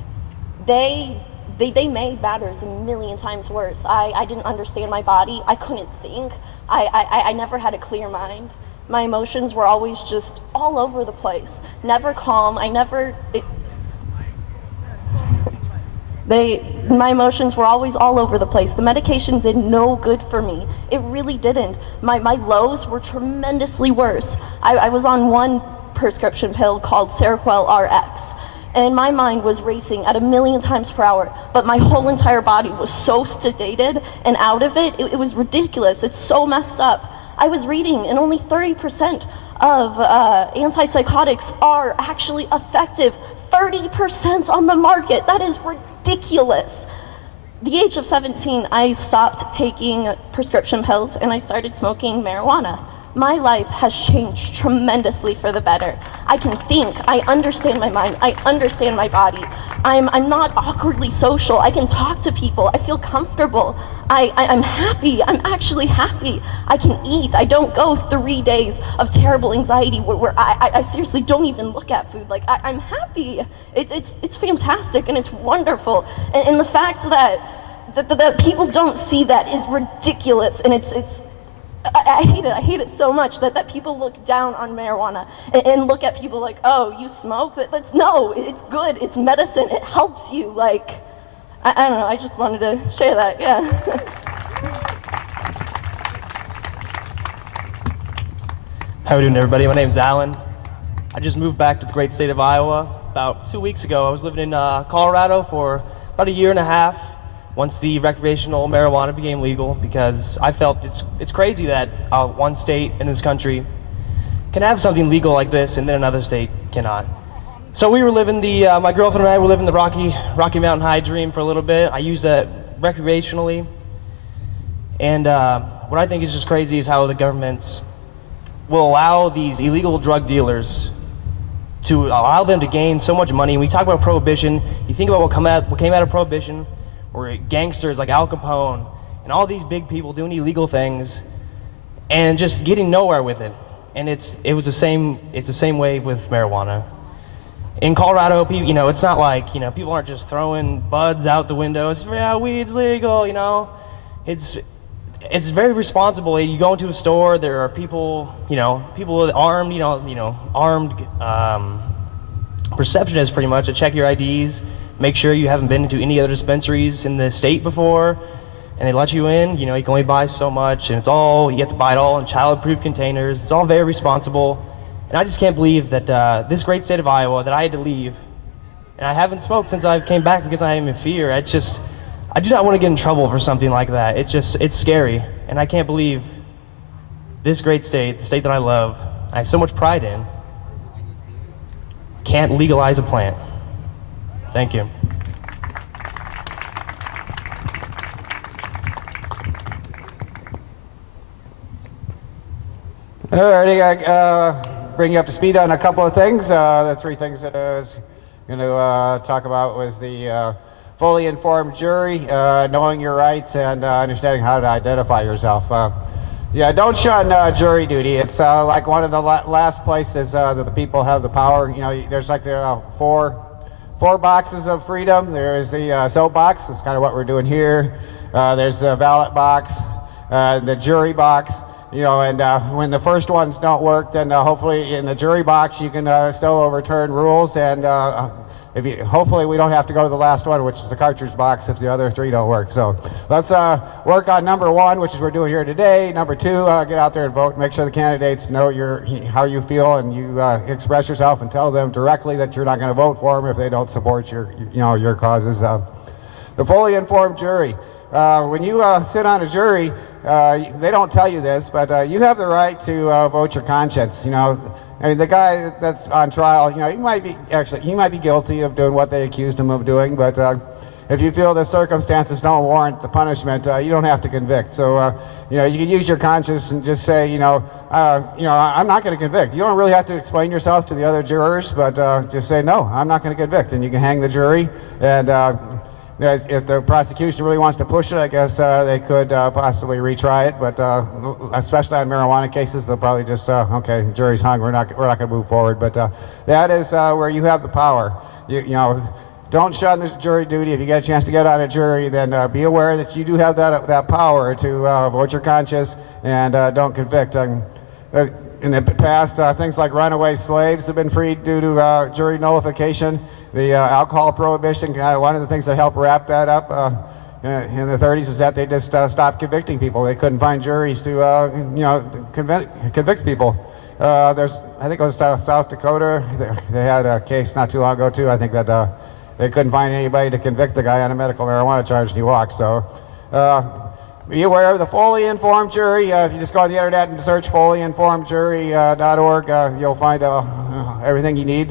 They made matters a million times worse. I didn't understand my body. I couldn't think. I never had a clear mind. My emotions were always just all over the place, never calm. My emotions were always all over the place. The medication did no good for me. It really didn't. My lows were tremendously worse. I was on one prescription pill called Seroquel RX, and my mind was racing at 1,000,000 times per hour, but my whole entire body was so sedated and out of it. It was ridiculous. It's so messed up. I was reading, and only 30% of antipsychotics are actually effective. 30% on the market. That is ridiculous. The age of 17, I stopped taking prescription pills and I started smoking marijuana. My life has changed tremendously for the better. I can think, I understand my mind, I understand my body. I'm not awkwardly social. I can talk to people. I feel comfortable. I'm happy. I'm actually happy. I can eat. I don't go 3 days of terrible anxiety where I seriously don't even look at food. Like, I'm happy. It's fantastic and it's wonderful. And the fact that people don't see that is ridiculous, and I hate it. I hate it so much that people look down on marijuana and look at people like, oh, you smoke? No, it's good. It's medicine. It helps you. Like, I don't know. I just wanted to share that. Yeah. How are we doing, everybody? My name's Alan. I just moved back to the great state of Iowa about 2 weeks ago. I was living in Colorado for about 1.5 years. Once the recreational marijuana became legal, because I felt it's crazy that one state in this country can have something legal like this and then another state cannot. So we were living my girlfriend and I were living the Rocky Mountain High dream for a little bit. I used that recreationally, and what I think is just crazy is how the governments will allow these illegal drug dealers to allow them to gain so much money. When we talk about prohibition, you think about what came out of prohibition, or gangsters like Al Capone and all these big people doing illegal things and just getting nowhere with it. And it's the same way with marijuana. In Colorado, it's not like, people aren't just throwing buds out the window. It's, yeah, weed's legal, It's very responsible. You go into a store, there are people armed, armed receptionists pretty much to check your IDs. Make sure you haven't been into any other dispensaries in the state before, and they let you in. You can only buy so much, and you have to buy it all in child-proof containers. It's all very responsible, and I just can't believe that this great state of Iowa, that I had to leave, and I haven't smoked since I came back because I am in fear. I do not want to get in trouble for something like that. It's scary, and I can't believe this great state, the state that I love, I have so much pride in, can't legalize a plant. Thank you. Alrighty, I bring you up to speed on a couple of things. The three things that I was going to talk about was the fully informed jury, knowing your rights, and understanding how to identify yourself. Yeah, don't shun jury duty. It's like one of the last places that the people have the power. There's like the four boxes of freedom. There is the soapbox. That's kind of what we're doing here. There's the ballot box, the jury box. And when the first ones don't work, then hopefully in the jury box you can still overturn rules. And hopefully we don't have to go to the last one, which is the cartridge box, if the other three don't work. So let's work on number one, which is what we're doing here today. Number two, get out there and vote. Make sure the candidates know how you feel, and you express yourself and tell them directly that you're not going to vote for them if they don't support your causes. The fully informed jury. When you sit on a jury, they don't tell you this, but you have the right to vote your conscience. The guy that's on trial, he might be guilty of doing what they accused him of doing, but if you feel the circumstances don't warrant the punishment, you don't have to convict. So, you can use your conscience and just say, I'm not going to convict. You don't really have to explain yourself to the other jurors, but just say, no, I'm not going to convict, and you can hang the jury. And if the prosecution really wants to push it, I guess they could possibly retry it. But especially on marijuana cases, they'll probably just okay, jury's hung. We're not going to move forward. But that is where you have the power. Don't shun this jury duty. If you get a chance to get on a jury, then be aware that you do have that power to vote your conscience and don't convict. In the past, things like runaway slaves have been freed due to jury nullification. the alcohol prohibition, one of the things that helped wrap that up in the 30s was that they just stopped convicting people. They couldn't find juries to, convict people. I think it was South Dakota. They had a case not too long ago too. I think that they couldn't find anybody to convict the guy on a medical marijuana charge, and he walked. So be aware of the fully informed jury. If you just go on the internet and search fullyinformedjury.org, you'll find everything you need.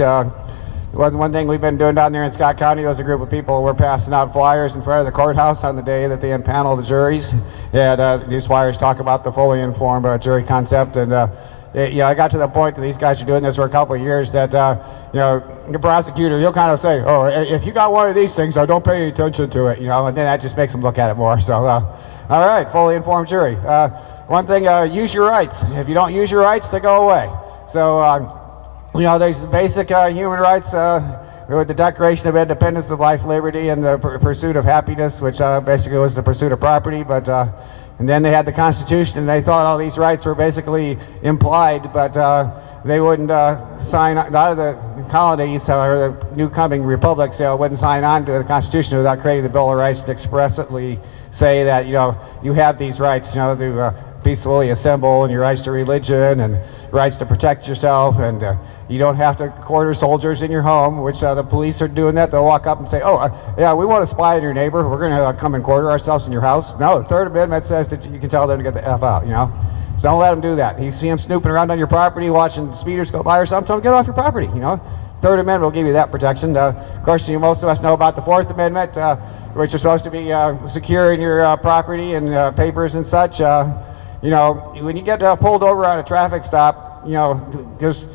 One thing we've been doing down there in Scott County, there's a group of people, we're passing out flyers in front of the courthouse on the day that they impanel the juries. And these flyers talk about the fully informed jury concept. And I got to the point that these guys are doing this for a couple of years that, the prosecutor, he'll kind of say, oh, if you got one of these things, don't pay any attention to it, and then that just makes them look at it more. So, all right, fully informed jury. One thing, use your rights. If you don't use your rights, they go away. So, there's basic human rights with the Declaration of Independence of Life, Liberty, and the pursuit of happiness, which basically was the pursuit of property. But and then they had the Constitution, and they thought all these rights were basically implied, but they wouldn't sign. A lot of the colonies or the new coming republics wouldn't sign on to the Constitution without creating the Bill of Rights to expressly say that you have these rights, to peacefully assemble, and your rights to religion, and rights to protect yourself, and you don't have to quarter soldiers in your home, which the police are doing that. They'll walk up and say, oh, yeah, we want to spy on your neighbor. We're going to come and quarter ourselves in your house. No, the Third Amendment says that you can tell them to get the F out, So don't let them do that. You see them snooping around on your property, watching speeders go by or something, tell them, get off your property, Third Amendment will give you that protection. Of course, most of us know about the Fourth Amendment, which is supposed to be securing your property and papers and such. When you get pulled over on a traffic stop, there's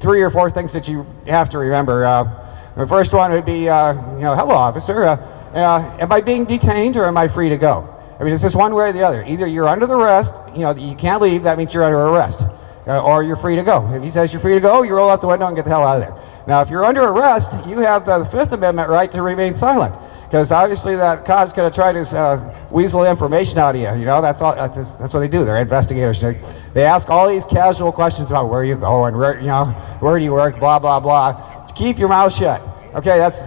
3 or 4 things that you have to remember. The first one would be, hello, officer. Am I being detained or am I free to go? I mean, it's just one way or the other. Either you're under the arrest, you can't leave, that means you're under arrest, or you're free to go. If he says you're free to go, you roll out the window and get the hell out of there. Now, if you're under arrest, you have the Fifth Amendment right to remain silent, because obviously that cop's going to try to weasel information out of you. That's what they do. They're investigators. They ask all these casual questions about where you go and where do you work, blah blah blah. Keep your mouth shut. Okay, that's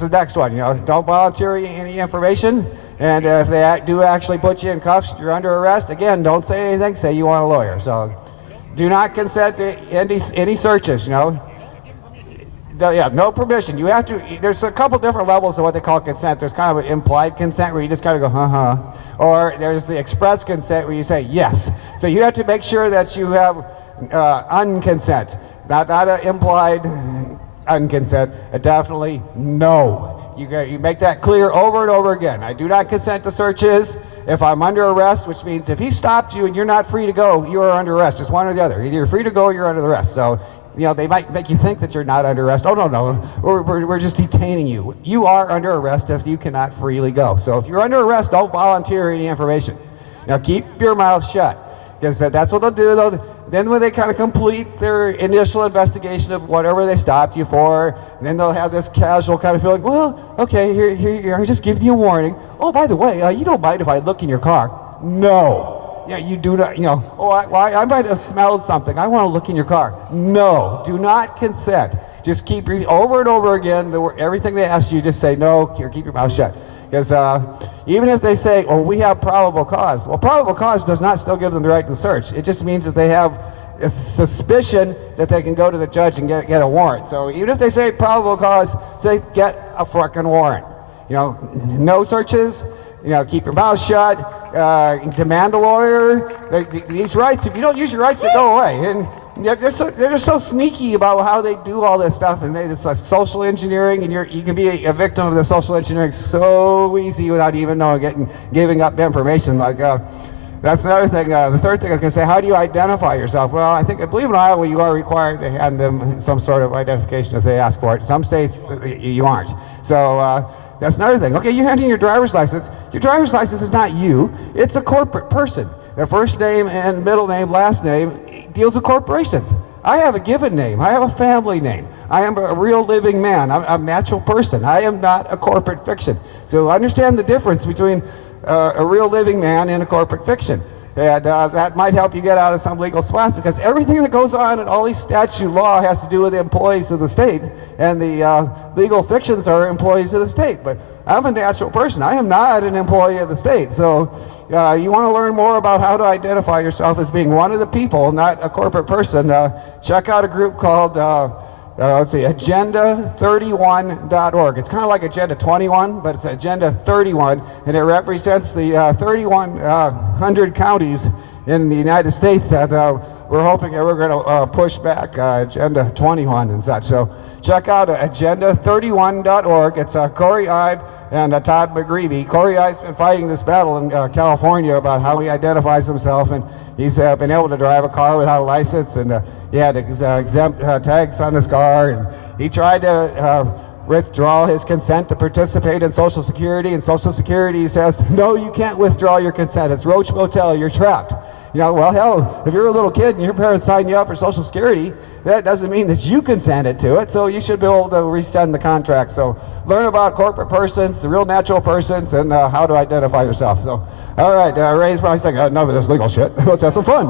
the next one. Don't volunteer any information. And if they do actually put you in cuffs, you're under arrest. Again, don't say anything. Say you want a lawyer. So, do not consent to any searches. No permission. You have to. There's a couple different levels of what they call consent. There's kind of an implied consent where you just kind of go, or there's the express consent where you say yes. So you have to make sure that you have unconsent, not an implied unconsent. Definitely no. You make that clear over and over again. I do not consent to searches. If I'm under arrest, which means if he stopped you and you're not free to go, you are under arrest. It's one or the other. Either you're free to go or you're under arrest. So. They might make you think that you're not under arrest. Oh, no, we're just detaining you. You are under arrest if you cannot freely go. So if you're under arrest, don't volunteer any information. Keep your mouth shut, because that's what they'll do. Then when they kind of complete their initial investigation of whatever they stopped you for, then they'll have this casual kind of feeling, well, okay, here, I'm just giving you a warning. Oh, by the way, you don't mind if I look in your car? No. Yeah, you do not, I might have smelled something. I want to look in your car. No, do not consent. Just keep over and over again, everything they ask you, just say no, here, keep your mouth shut. Because even if they say, oh, we have probable cause. Well, probable cause does not still give them the right to search. It just means that they have a suspicion that they can go to the judge and get a warrant. So even if they say probable cause, say get a frickin' warrant. No searches. Keep your mouth shut, demand a lawyer. These rights, if you don't use your rights, they go away. And they're just so sneaky about how they do all this stuff. And it's like social engineering, and you can be a victim of the social engineering so easy without even knowing, giving up information. That's another thing. The third thing I was going to say, how do you identify yourself? Well, I believe in Iowa you are required to hand them some sort of identification if they ask for it. Some states you aren't. So that's another thing. Okay, you're handing your driver's license. Your driver's license is not you. It's a corporate person. Their first name and middle name, last name deals with corporations. I have a given name. I have a family name. I am a real living man. I'm a natural person. I am not a corporate fiction. So understand the difference between a real living man and a corporate fiction. And that might help you get out of some legal spots, because everything that goes on in all these statute law has to do with the employees of the state, and the legal fictions are employees of the state. But I'm a natural person. I am not an employee of the state. So you want to learn more about how to identify yourself as being one of the people, not a corporate person, check out a group called let's see, agenda31.org. It's kind of like Agenda 21, but it's Agenda 31, and it represents the 3,100 counties in the United States that we're hoping that we're going to push back Agenda 21 and such. So check out agenda31.org. It's Corey Ive and Todd McGreevy. Corey Ive's been fighting this battle in California about how he identifies himself, and he's been able to drive a car without a license, and he had exempt tags on his car, and he tried to withdraw his consent to participate in Social Security, and Social Security says, no, you can't withdraw your consent. It's Roach Motel, you're trapped. You know, well, hell, if you're a little kid and your parents sign you up for Social Security, that doesn't mean that you consented to it, so you should be able to rescind the contract. So learn about corporate persons, the real natural persons, and how to identify yourself. So, all right, Ray's probably saying, enough of this legal shit. Let's have some fun.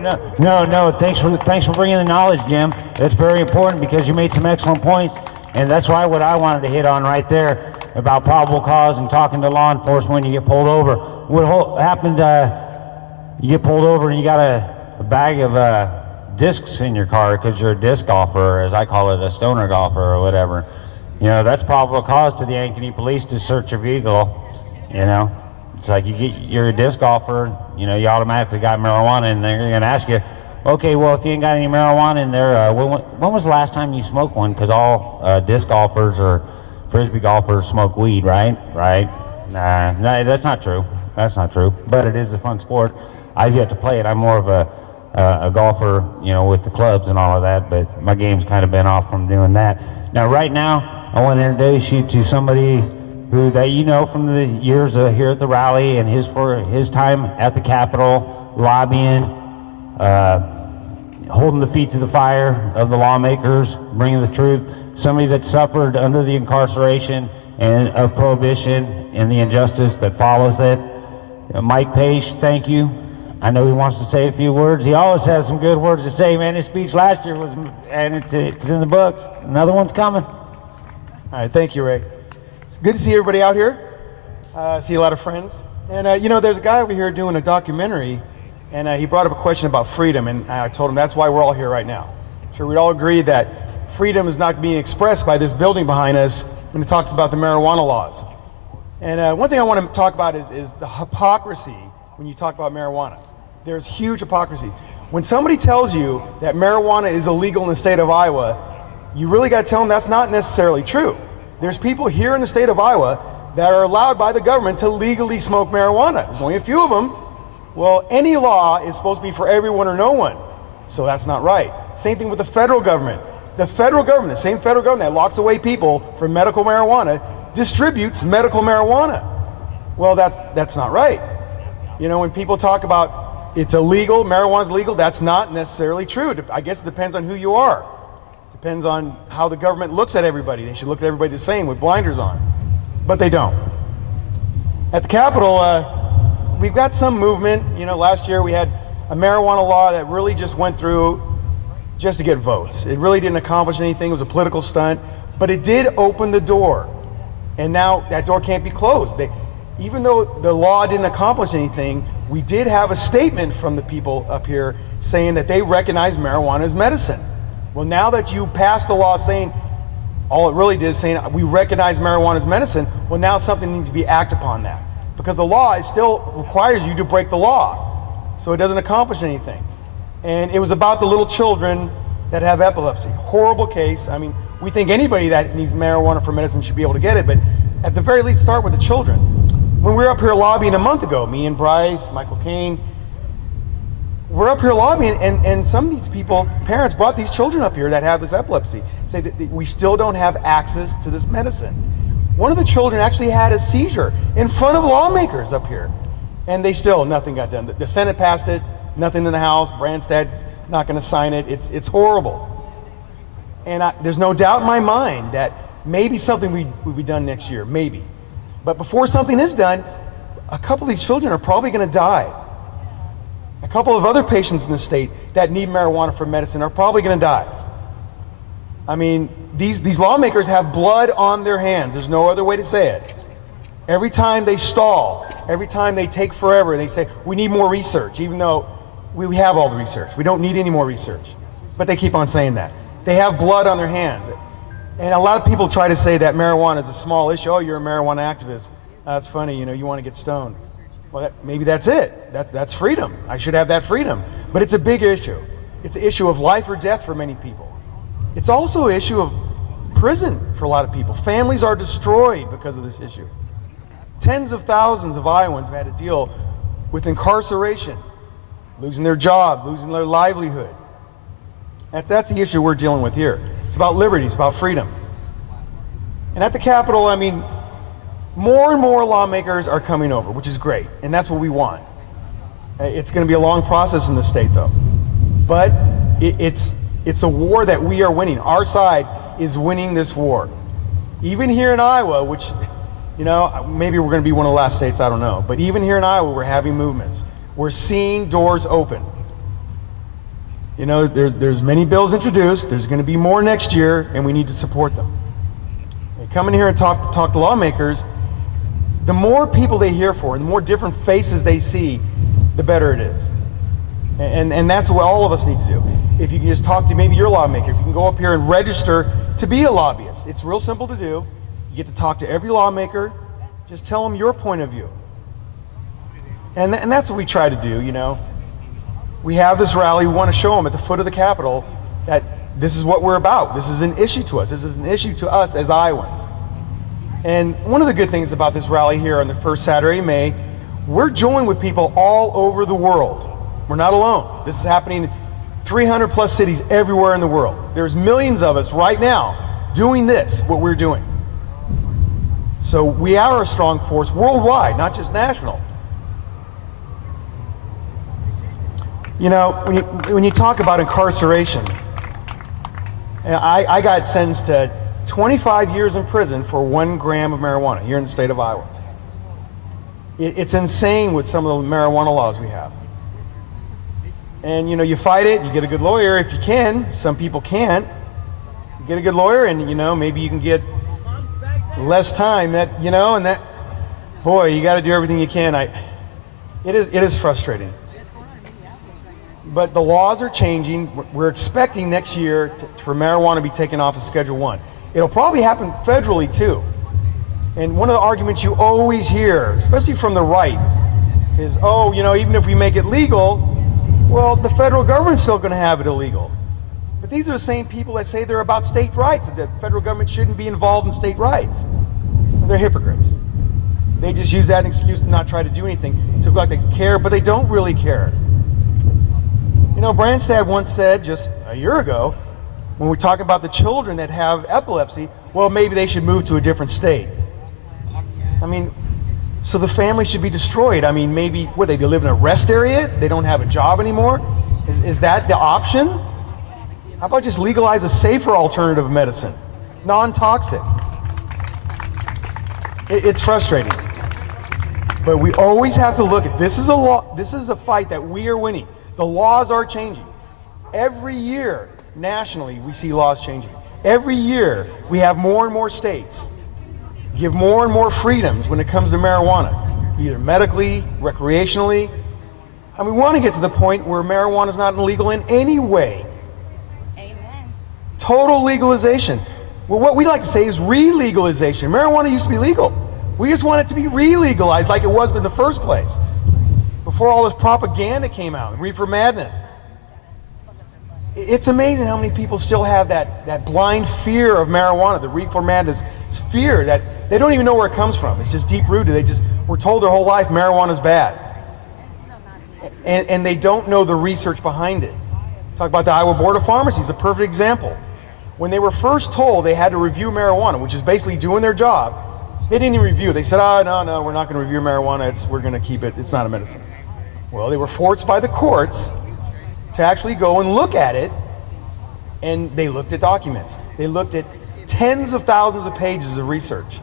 No. Thanks for bringing the knowledge, Jim. It's very important because you made some excellent points, and that's why what I wanted to hit on right there about probable cause and talking to law enforcement when you get pulled over. What happened? You get pulled over and you got a bag of discs in your car because you're a disc golfer, or as I call it, a stoner golfer or whatever. You know, that's probable cause to the Ankeny police to search your vehicle. You know, it's like you're a disc golfer, you know, you automatically got marijuana in there. They're going to ask you, okay, well, if you ain't got any marijuana in there, when was the last time you smoked one? Because all disc golfers or frisbee golfers smoke weed, right? Right? Nah, that's not true. That's not true. But it is a fun sport. I've yet to play it. I'm more of a golfer, you know, with the clubs and all of that, but my game's kind of been off from doing that. Now, right now, I want to introduce you to somebody that you know from the years here at the rally and his time at the Capitol, lobbying, holding the feet to the fire of the lawmakers, bringing the truth. Somebody that suffered under the incarceration and of prohibition and the injustice that follows it. Mike Page, thank you. I know he wants to say a few words. He always has some good words to say, man. His speech last year was, and it's in the books. Another one's coming. All right, thank you, Ray. It's good to see everybody out here. See a lot of friends. And you know, there's a guy over here doing a documentary, and he brought up a question about freedom, and I told him that's why we're all here right now. Sure, we'd all agree that freedom is not being expressed by this building behind us when it talks about the marijuana laws. And one thing I want to talk about is the hypocrisy when you talk about marijuana. There's huge hypocrisies. When somebody tells you that marijuana is illegal in the state of Iowa, you really got to tell them that's not necessarily true. There's people here in the state of Iowa that are allowed by the government to legally smoke marijuana. There's only a few of them. Well, any law is supposed to be for everyone or no one. So that's not right. Same thing with the federal government. The federal government, the same federal government that locks away people for medical marijuana, distributes medical marijuana. Well, that's not right. You know, when people talk about it's illegal, marijuana's legal, that's not necessarily true. I guess it depends on who you are. Depends on how the government looks at everybody. They should look at everybody the same with blinders on. But they don't. At the Capitol, we've got some movement. You know, last year we had a marijuana law that really just went through just to get votes. It really didn't accomplish anything. It was a political stunt. But it did open the door. And now that door can't be closed. Even though the law didn't accomplish anything, we did have a statement from the people up here saying that they recognize marijuana as medicine. Well, now that you passed the law saying, all it really did is saying we recognize marijuana as medicine, well, now something needs to be acted upon that. Because the law still requires you to break the law. So it doesn't accomplish anything. And it was about the little children that have epilepsy. Horrible case. I mean, we think anybody that needs marijuana for medicine should be able to get it, but at the very least start with the children. When we were up here lobbying a month ago, me and Bryce, Michael Kane, we're up here lobbying, and some of these people, parents, brought these children up here that have this epilepsy, say that we still don't have access to this medicine. One of the children actually had a seizure in front of lawmakers up here, and nothing got done. The Senate passed it, nothing in the House. Branstad's not going to sign it. It's horrible. And there's no doubt in my mind that maybe something will be done next year, maybe. But before something is done, a couple of these children are probably going to die. A couple of other patients in the state that need marijuana for medicine are probably going to die. I mean, these lawmakers have blood on their hands. There's no other way to say it. Every time they stall, every time they take forever, they say, we need more research, even though we have all the research. We don't need any more research. But they keep on saying that. They have blood on their hands. And a lot of people try to say that marijuana is a small issue. Oh, you're a marijuana activist. That's funny, you want to get stoned. Well, maybe that's it. That's freedom. I should have that freedom. But it's a big issue. It's an issue of life or death for many people. It's also an issue of prison for a lot of people. Families are destroyed because of this issue. Tens of thousands of Iowans have had to deal with incarceration, losing their job, losing their livelihood. That's the issue we're dealing with here. It's about liberty, it's about freedom. And at the Capitol, I mean, more and more lawmakers are coming over, which is great, and that's what we want. It's going to be a long process in the state, though. But it's a war that we are winning. Our side is winning this war. Even here in Iowa, which, maybe we're going to be one of the last states, I don't know. But even here in Iowa, we're having movements. We're seeing doors open. There's many bills introduced. There's going to be more next year, and we need to support them. They come in here and talk to lawmakers. The more people they hear for, the more different faces they see, the better it is. And that's what all of us need to do. If you can just talk to maybe your lawmaker, if you can go up here and register to be a lobbyist. It's real simple to do. You get to talk to every lawmaker. Just tell them your point of view. And that's what we try to do, We have this rally. We want to show them at the foot of the Capitol that this is what we're about. This is an issue to us. This is an issue to us as Iowans. And one of the good things about this rally here on the first Saturday in May, we're joined with people all over the world. We're not alone. This is happening in 300 plus cities everywhere in the world. There's millions of us right now doing this, what we're doing. So we are a strong force worldwide, not just national. When you talk about incarceration, I got sentenced to 25 years in prison for 1 gram of marijuana here in the state of Iowa. It's insane with some of the marijuana laws we have. And you fight it, you get a good lawyer if you can. Some people can't. You get a good lawyer and maybe you can get less time and that, boy, you got to do everything you can. It is frustrating. But the laws are changing. We're expecting next year for marijuana to be taken off of Schedule 1. It'll probably happen federally too. And one of the arguments you always hear, especially from the right, is, even if we make it legal, well, the federal government's still going to have it illegal. But these are the same people that say they're about state rights, that the federal government shouldn't be involved in state rights. They're hypocrites. They just use that excuse to not try to do anything, to look like they care, but they don't really care. Branstad once said, just a year ago, when we're talking about the children that have epilepsy, well, maybe they should move to a different state. So the family should be destroyed. Maybe, they live in a rest area? They don't have a job anymore? Is that the option? How about just legalize a safer alternative medicine? Non-toxic. It's frustrating. But we always have to look at, this is a fight that we are winning. The laws are changing. Every year, nationally, we see laws changing. Every year, we have more and more states give more and more freedoms when it comes to marijuana, either medically, recreationally. We want to get to the point where marijuana is not illegal in any way. Amen. Total legalization. Well, what we like to say is re-legalization. Marijuana used to be legal. We just want it to be re-legalized like it was in the first place, before all this propaganda came out, reefer madness. It's amazing how many people still have that blind fear of marijuana, the reefer madness fear that they don't even know where it comes from. It's just deep rooted. We're told their whole life marijuana is bad. And they don't know the research behind it. Talk about the Iowa Board of Pharmacy is a perfect example. When they were first told they had to review marijuana, which is basically doing their job, they didn't even review. They said, no, we're not going to review marijuana. We're going to keep it. It's not a medicine. Well, they were forced by the courts to actually go and look at it, and they looked at documents. They looked at tens of thousands of pages of research.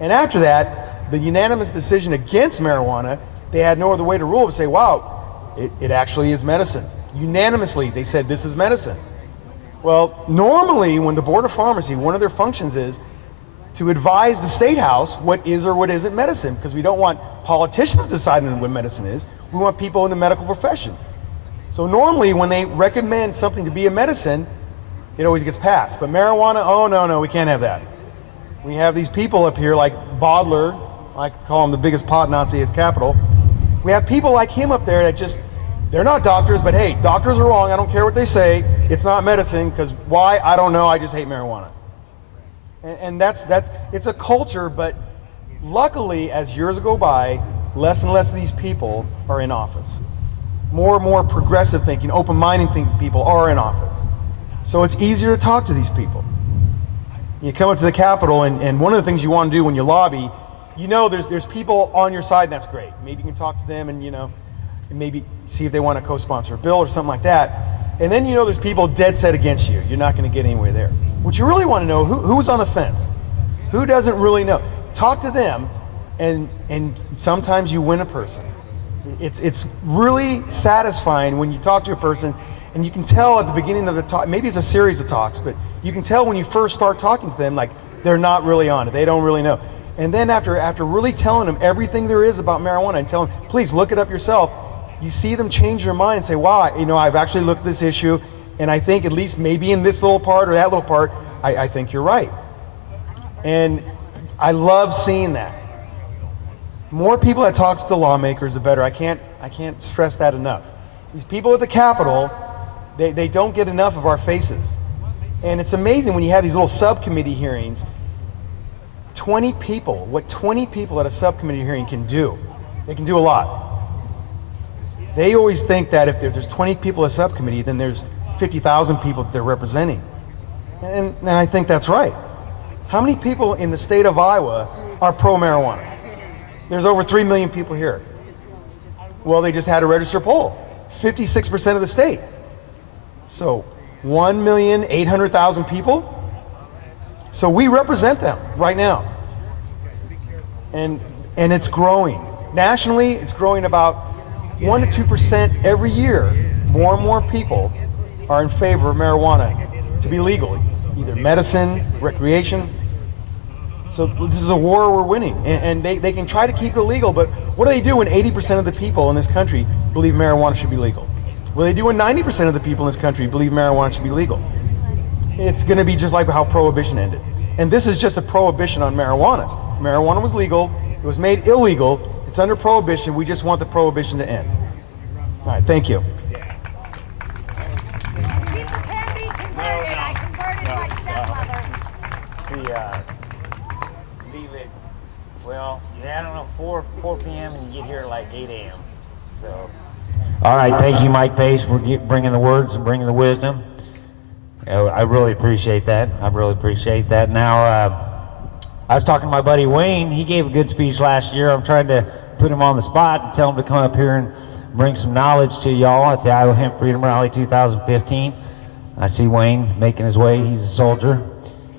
And after that, the unanimous decision against marijuana, they had no other way to rule but say, wow, it actually is medicine. Unanimously, they said this is medicine. Well, normally when the Board of Pharmacy, one of their functions is to advise the State House what is or what isn't medicine, because we don't want politicians deciding what medicine is. We want people in the medical profession. So normally when they recommend something to be a medicine, it always gets passed. But marijuana, oh no, we can't have that. We have these people up here like Bodler, I like to call him the biggest pot Nazi at the Capitol. We have people like him up there that just, they're not doctors, but hey, doctors are wrong, I don't care what they say, it's not medicine, because why, I don't know, I just hate marijuana. And that's it's a culture, but luckily as years go by, less and less of these people are in office. More and more progressive thinking, open-minded thinking people are in office. So it's easier to talk to these people. You come up to the Capitol, and one of the things you want to do when you lobby, you know there's people on your side, and that's great. Maybe you can talk to them and, you know, and maybe see if they want to co-sponsor a bill or something like that. And then you know there's people dead set against you. You're not going to get anywhere there. What you really want to know, who's on the fence? Who doesn't really know? Talk to them, and sometimes you win a person. It's really satisfying when you talk to a person, and you can tell at the beginning of the talk, maybe it's a series of talks, but you can tell when you first start talking to them, like they're not really on it. They don't really know. And then after really telling them everything there is about marijuana and telling them, please look it up yourself, you see them change their mind and say, wow, you know, I've actually looked at this issue, and I think at least maybe in this little part or that little part, I think you're right. And I love seeing that. More people that talks to lawmakers, the better. I can't stress that enough. These people at the Capitol, they don't get enough of our faces. And it's amazing when you have these little subcommittee hearings, 20 people, what 20 people at a subcommittee hearing can do. They can do a lot. They always think that if there's 20 people at a subcommittee, then there's 50,000 people that they're representing. And I think that's right. How many people in the state of Iowa are pro-marijuana? There's over 3 million people here. Well, they just had a register poll. 56% of the state. So 1,800,000 people. So we represent them right now. And it's growing. Nationally, it's growing about 1 to 2% every year. More and more people are in favor of marijuana to be legal, either medicine, recreation. So this is a war we're winning, and they can try to keep it illegal, but what do they do when 80% of the people in this country believe marijuana should be legal? What do they do when 90% of the people in this country believe marijuana should be legal? It's going to be just like how Prohibition ended. And this is just a prohibition on marijuana. Marijuana was legal, it was made illegal, it's under Prohibition, we just want the Prohibition to end. All right, thank you. Leave it, well, yeah, I don't know, 4 p.m. and you get here at like 8 a.m. So. All right, thank you, Mike Pace, for bringing the words and bringing the wisdom. I really appreciate that. I really appreciate that. Now, I was talking to my buddy Wayne. He gave a good speech last year. I'm trying to put him on the spot and tell him to come up here and bring some knowledge to y'all at the Iowa Hemp Freedom Rally 2015. I see Wayne making his way. He's a soldier.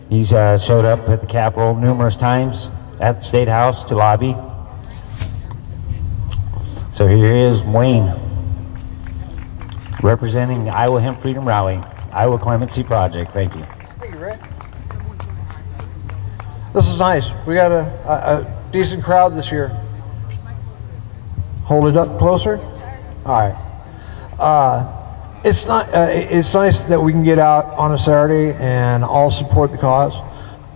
He's showed up at the Capitol numerous times at the State House to lobby. So here is Wayne, representing the Iowa Hemp Freedom Rally, Iowa Clemency Project. Thank you. Thank you, Rick. This is nice. We got a decent crowd this year. Hold it up closer. All right. It's nice that we can get out on a Saturday and all support the cause.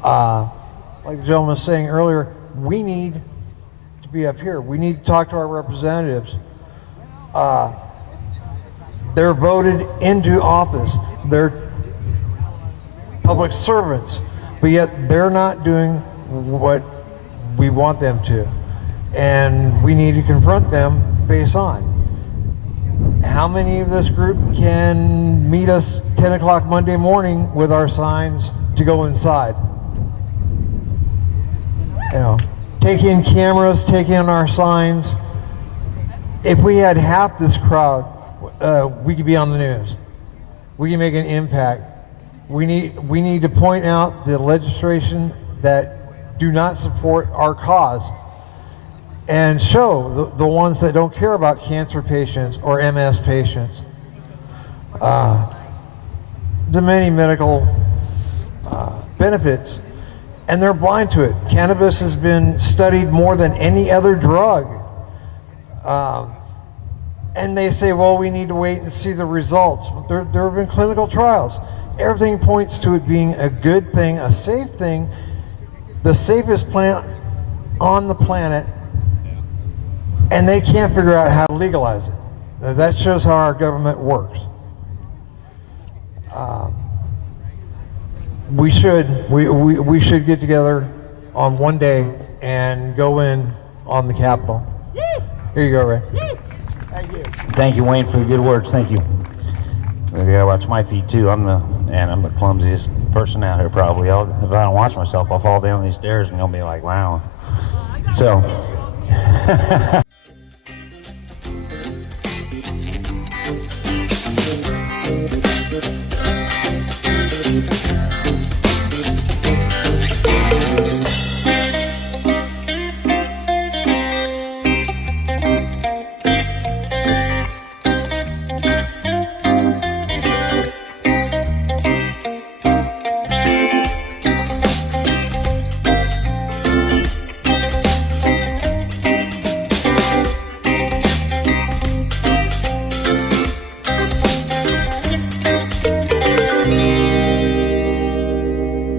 Like the gentleman was saying earlier, we need to be up here. We need to talk to our representatives. They're voted into office. They're public servants, but yet they're not doing what we want them to. And we need to confront them face on. How many of this group can meet us 10 o'clock Monday morning with our signs to go inside? You know, take in cameras, take in our signs. If we had half this crowd, we could be on the news. We can make an impact. We need to point out the legislation that do not support our cause. and show the ones that don't care about cancer patients or MS patients the many medical benefits, and they're blind to it. Cannabis has been studied more than any other drug. And they say, well, we need to wait and see the results. There have been clinical trials. Everything points to it being a good thing, a safe thing, the safest plant on the planet, and they can't figure out how to legalize it. That shows how our government works. We should get together on one day and go in on the Capitol. Here you go, Ray. Thank you. Thank you, Wayne, for the good words. Thank you. I gotta watch my feet too. I'm the clumsiest person out here probably. If I don't watch myself, I'll fall down these stairs and they'll be like, wow. So.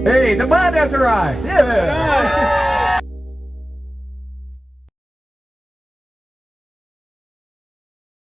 Hey, the bud has arrived. Yeah.